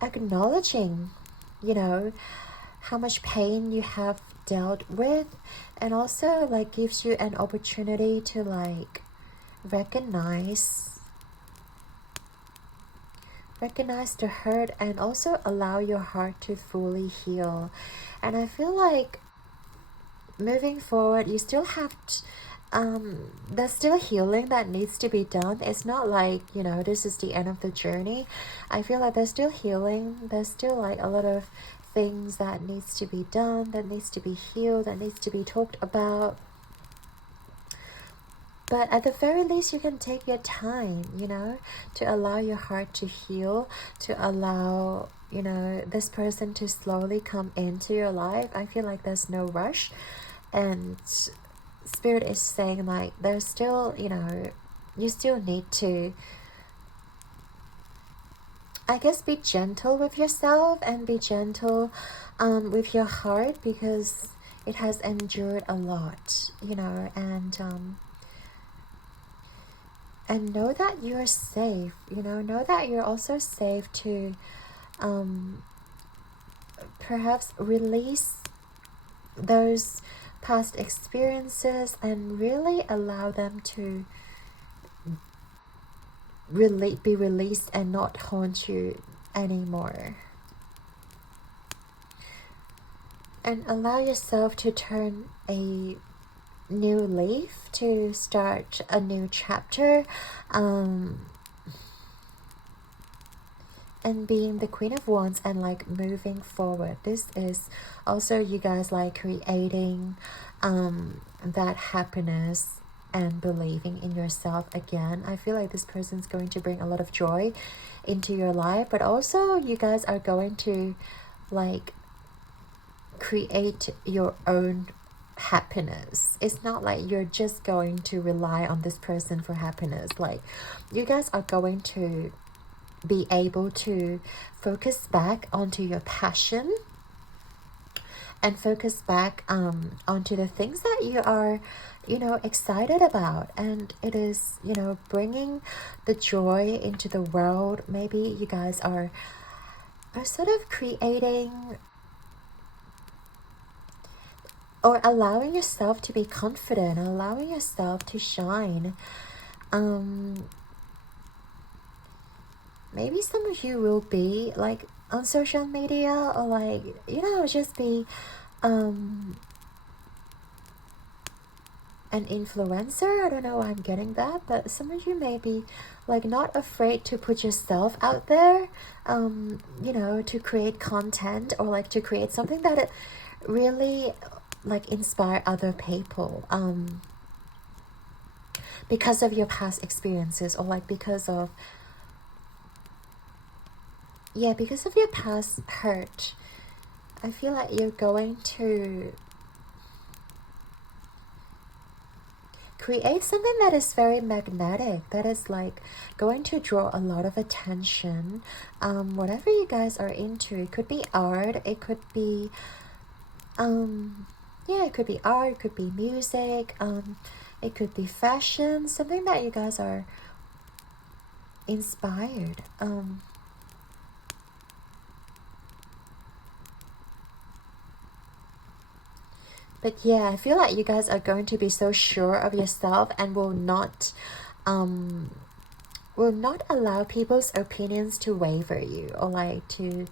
acknowledging, you know, how much pain you have dealt with, and also like gives you an opportunity to like recognize the hurt and also allow your heart to fully heal. And I feel like moving forward, you still have there's still healing that needs to be done. It's not like, you know, this is the end of the journey. I feel like there's still healing. There's still like a lot of things that needs to be done, that needs to be healed, that needs to be talked about. But at the very least, you can take your time, you know, to allow your heart to heal, to allow, you know, this person to slowly come into your life. I feel like there's no rush. And Spirit is saying like there's still, you know, you still need to, I guess, be gentle with yourself and be gentle with your heart, because it has endured a lot, you know. And know that you're safe, you know that you're also safe to perhaps release those past experiences and really allow them to be released and not haunt you anymore. And allow yourself to turn a new leaf, to start a new chapter, and being the Queen of Wands and like moving forward. This is also you guys like creating that happiness and believing in yourself again. I feel like this person's going to bring a lot of joy into your life, but also you guys are going to like create your own happiness. It's not like you're just going to rely on this person for happiness. Like, you guys are going to be able to focus back onto your passion and focus back onto the things that you are, you know, excited about. And it is, you know, bringing the joy into the world. Maybe you guys are sort of creating or allowing yourself to be confident, allowing yourself to shine. maybe some of you will be like on social media, or like, you know, just be an influencer. I don't know why I'm getting that, but some of you may be like not afraid to put yourself out there, you know, to create content, or like to create something that it really like inspire other people, because of your past experiences, or like because of, yeah, because of your past hurt. I feel like you're going to create something that is very magnetic, that is like going to draw a lot of attention. Whatever you guys are into, it could be art, it could be yeah, it could be art, it could be music, it could be fashion, something that you guys are inspired. But yeah, I feel like you guys are going to be so sure of yourself, and will not allow people's opinions to waver you, or like to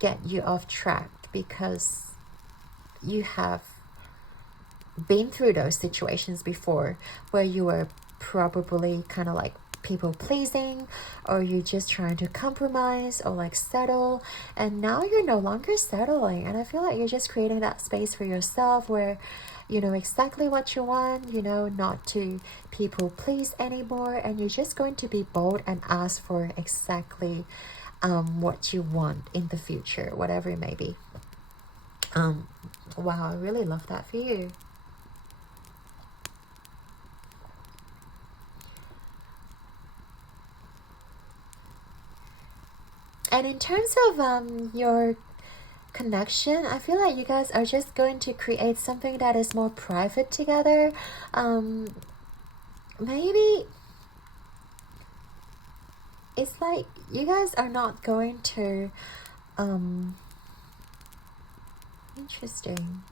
get you off track, because you have been through those situations before where you were probably kind of like people pleasing, or you're just trying to compromise or like settle, and now you're no longer settling. And I feel like you're just creating that space for yourself where you know exactly what you want, you know, not to people please anymore, and you're just going to be bold and ask for exactly what you want in the future, whatever it may be. Wow, I really love that for you. And in terms of your connection, I feel like you guys are just going to create something that is more private together. Maybe it's like you guys are not going to interesting.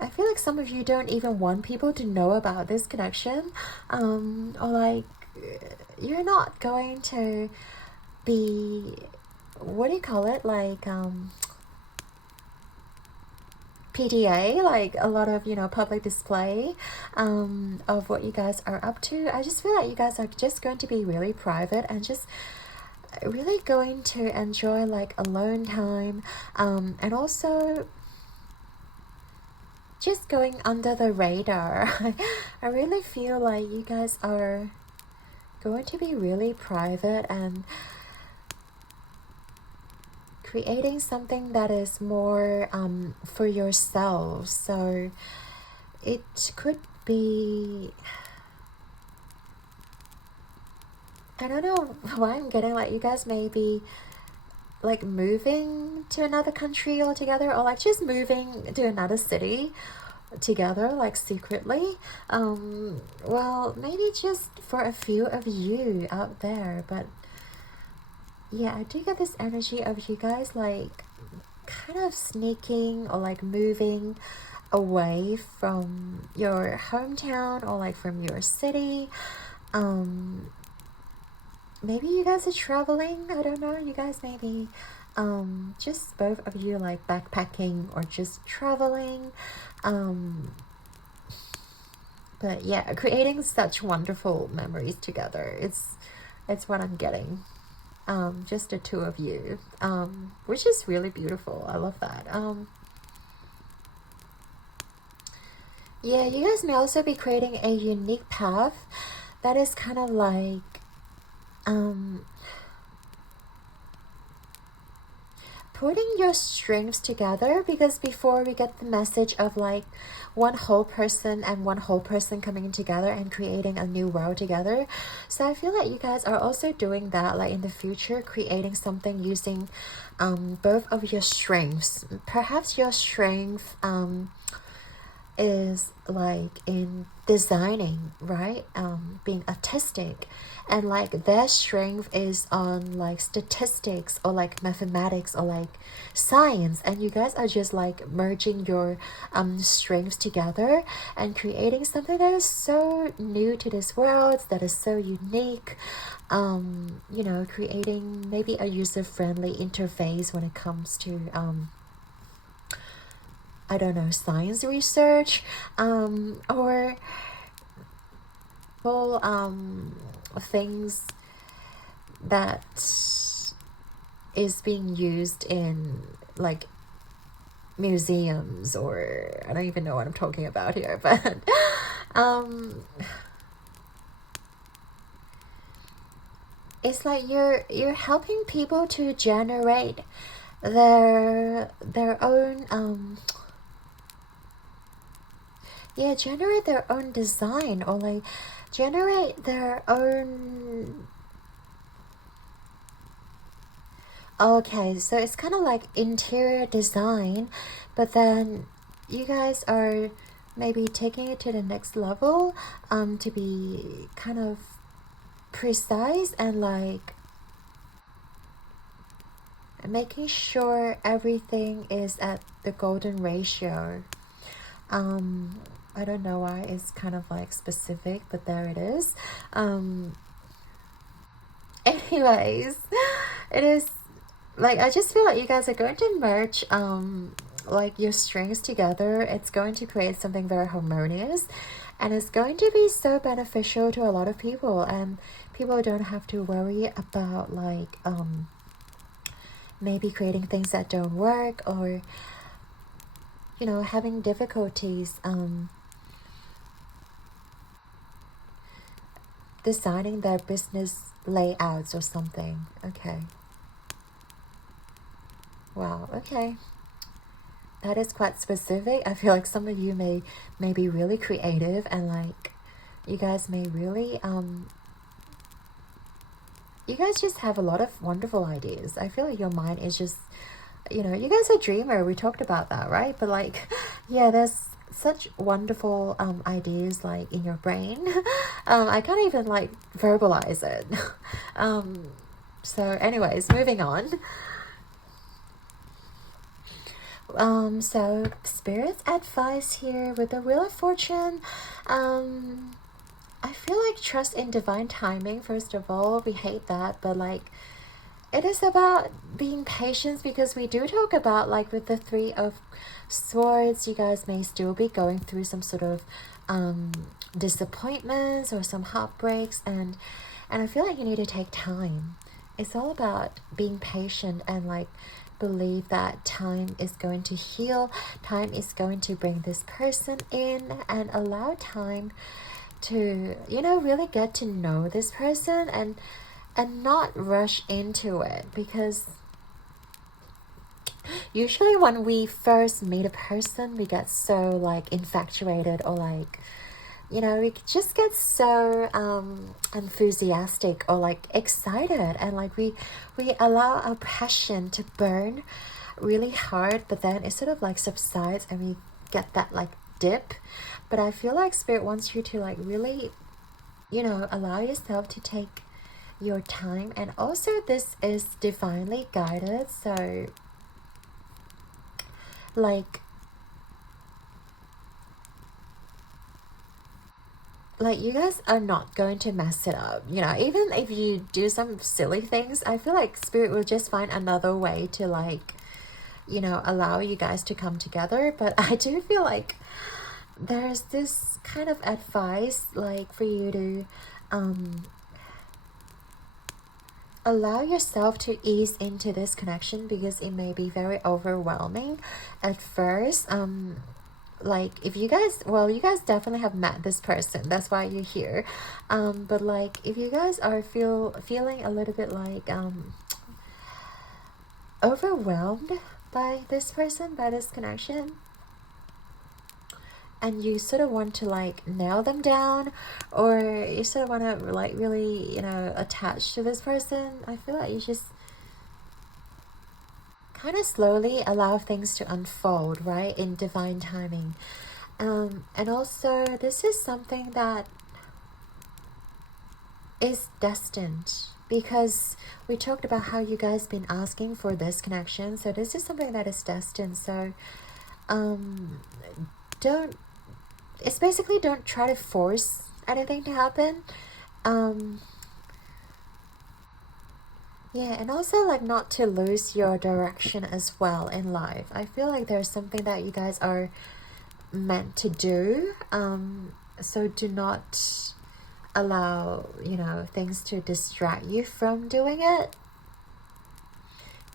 I feel like some of you don't even want people to know about this connection, or like you're not going to be, what do you call it, like PDA, like a lot of, you know, public display of what you guys are up to. I just feel like you guys are just going to be really private, and just really going to enjoy like alone time, and also just going under the radar. I really feel like you guys are going to be really private and creating something that is more for yourselves. So it could be, I don't know why I'm getting like you guys may be like moving to another country altogether, or like just moving to another city together, like secretly. Well, maybe just for a few of you out there, but yeah, I do get this energy of you guys like kind of sneaking, or like moving away from your hometown, or like from your city. Maybe you guys are traveling, I don't know, you guys maybe just both of you like backpacking or just traveling, but yeah, creating such wonderful memories together. It's what I'm getting. Just the two of you, which is really beautiful. I love that. Yeah, you guys may also be creating a unique path that is kind of like putting your strengths together, because before we get the message of like one whole person and one whole person coming together and creating a new world together. So I feel like you guys are also doing that, like in the future, creating something using both of your strengths. Perhaps your strength is like in designing, right? Being artistic, and like their strength is on like statistics or like mathematics or like science, and you guys are just like merging your strengths together and creating something that is so new to this world, that is so unique. You know, creating maybe a user-friendly interface when it comes to I don't know, science research, or well, things that is being used in like museums, or I don't even know what I'm talking about here, but it's like you're helping people to generate their own generate their own design, or like generate their own. Okay, so it's kind of like interior design, but then you guys are maybe taking it to the next level, to be kind of precise and like making sure everything is at the golden ratio. I don't know why it's kind of like specific, but there it is. Anyways, it is like, I just feel like you guys are going to merge like your strings together. It's going to create something very harmonious, and it's going to be so beneficial to a lot of people, and people don't have to worry about like maybe creating things that don't work, or you know, having difficulties designing their business layouts or something. Okay. Wow, okay. That is quite specific. I feel like some of you may be really creative, and like you guys may really you guys just have a lot of wonderful ideas. I feel like your mind is just, you know, you guys are a dreamer. We talked about that, right? But like, yeah, there's such wonderful ideas like in your brain. I can't even like verbalize it. So anyways, moving on. So Spirit's advice here with the Wheel of Fortune. I feel like trust in divine timing. First of all, we hate that, but like it is about being patient, because we do talk about like with the Three of Swords, you guys may still be going through some sort of disappointments or some heartbreaks, and I feel like you need to take time. It's all about being patient and like believe that time is going to heal. Time is going to bring this person in, and allow time to, you know, really get to know this person, and not rush into it, because usually when we first meet a person, we get so like infatuated, or like, you know, we just get so enthusiastic or like excited, and like we allow our passion to burn really hard, but then it sort of like subsides, and we get that like dip. But I feel like Spirit wants you to like really, you know, allow yourself to take your time. And also this is divinely guided, so like you guys are not going to mess it up, you know. Even if you do some silly things, I feel like Spirit will just find another way to like, you know, allow you guys to come together. But I do feel like there's this kind of advice like for you to allow yourself to ease into this connection, because it may be very overwhelming at first. Like if you guys, well, you guys definitely have met this person, that's why you're here, but like if you guys are feeling a little bit like overwhelmed by this person, by this connection, and you sort of want to like nail them down, or you sort of want to like really, you know, attach to this person, I feel like you just kind of slowly allow things to unfold, right, in divine timing. And also, this is something that is destined, because we talked about how you guys been asking for this connection. So this is something that is destined. So don't it's basically, don't try to force anything to happen. Yeah, and also like not to lose your direction as well in life. I feel like there's something that you guys are meant to do. So do not allow, you know, things to distract you from doing it.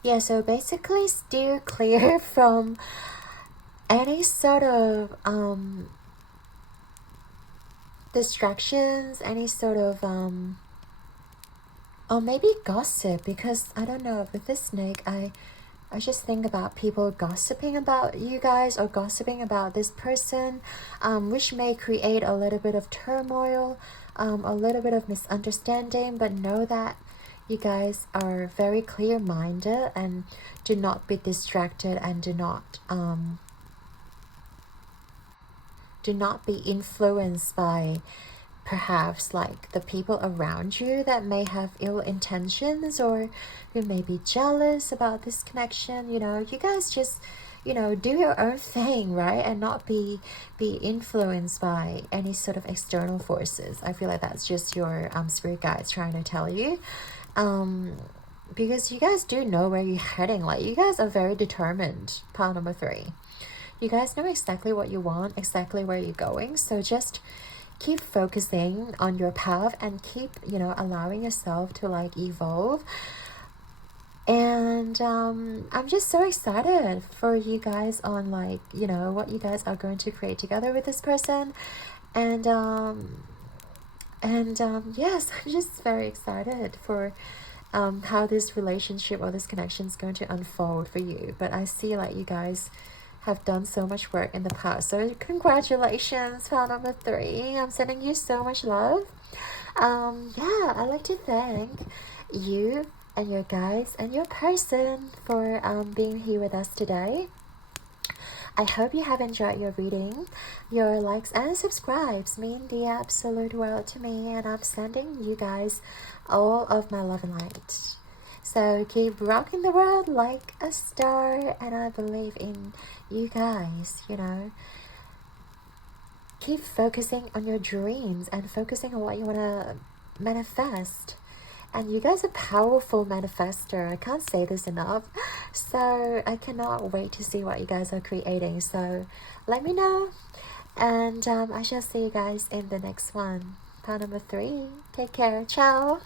Yeah, so basically steer clear from any sort of distractions, any sort of or maybe gossip, because I don't know, with this snake, I just think about people gossiping about you guys or gossiping about this person, which may create a little bit of turmoil, a little bit of misunderstanding. But know that you guys are very clear-minded and do not be distracted, and do not be influenced by perhaps like the people around you that may have ill intentions, or who may be jealous about this connection. You know, you guys just, you know, do your own thing, right? And not be influenced by any sort of external forces. I feel like that's just your spirit guides trying to tell you, because you guys do know where you're heading. Like, you guys are very determined. Pile number 3, you guys know exactly what you want, exactly where you're going. So just keep focusing on your path and keep, you know, allowing yourself to like evolve. And I'm just so excited for you guys on, like, you know, what you guys are going to create together with this person. And yes, I'm just very excited for how this relationship or this connection is going to unfold for you. But I see like you guys have done so much work in the past. So congratulations, pile number 3. I'm sending you so much love. Yeah, I'd like to thank you and your guys and your person for being here with us today. I hope you have enjoyed your reading. Your likes and subscribes mean the absolute world to me, and I'm sending you guys all of my love and light. So keep rocking the world like a star, and I believe in you guys, you know. Keep focusing on your dreams and focusing on what you want to manifest. And you guys are powerful manifester. I can't say this enough. So I cannot wait to see what you guys are creating. So let me know. And I shall see you guys in the next one. Part number 3. Take care. Ciao.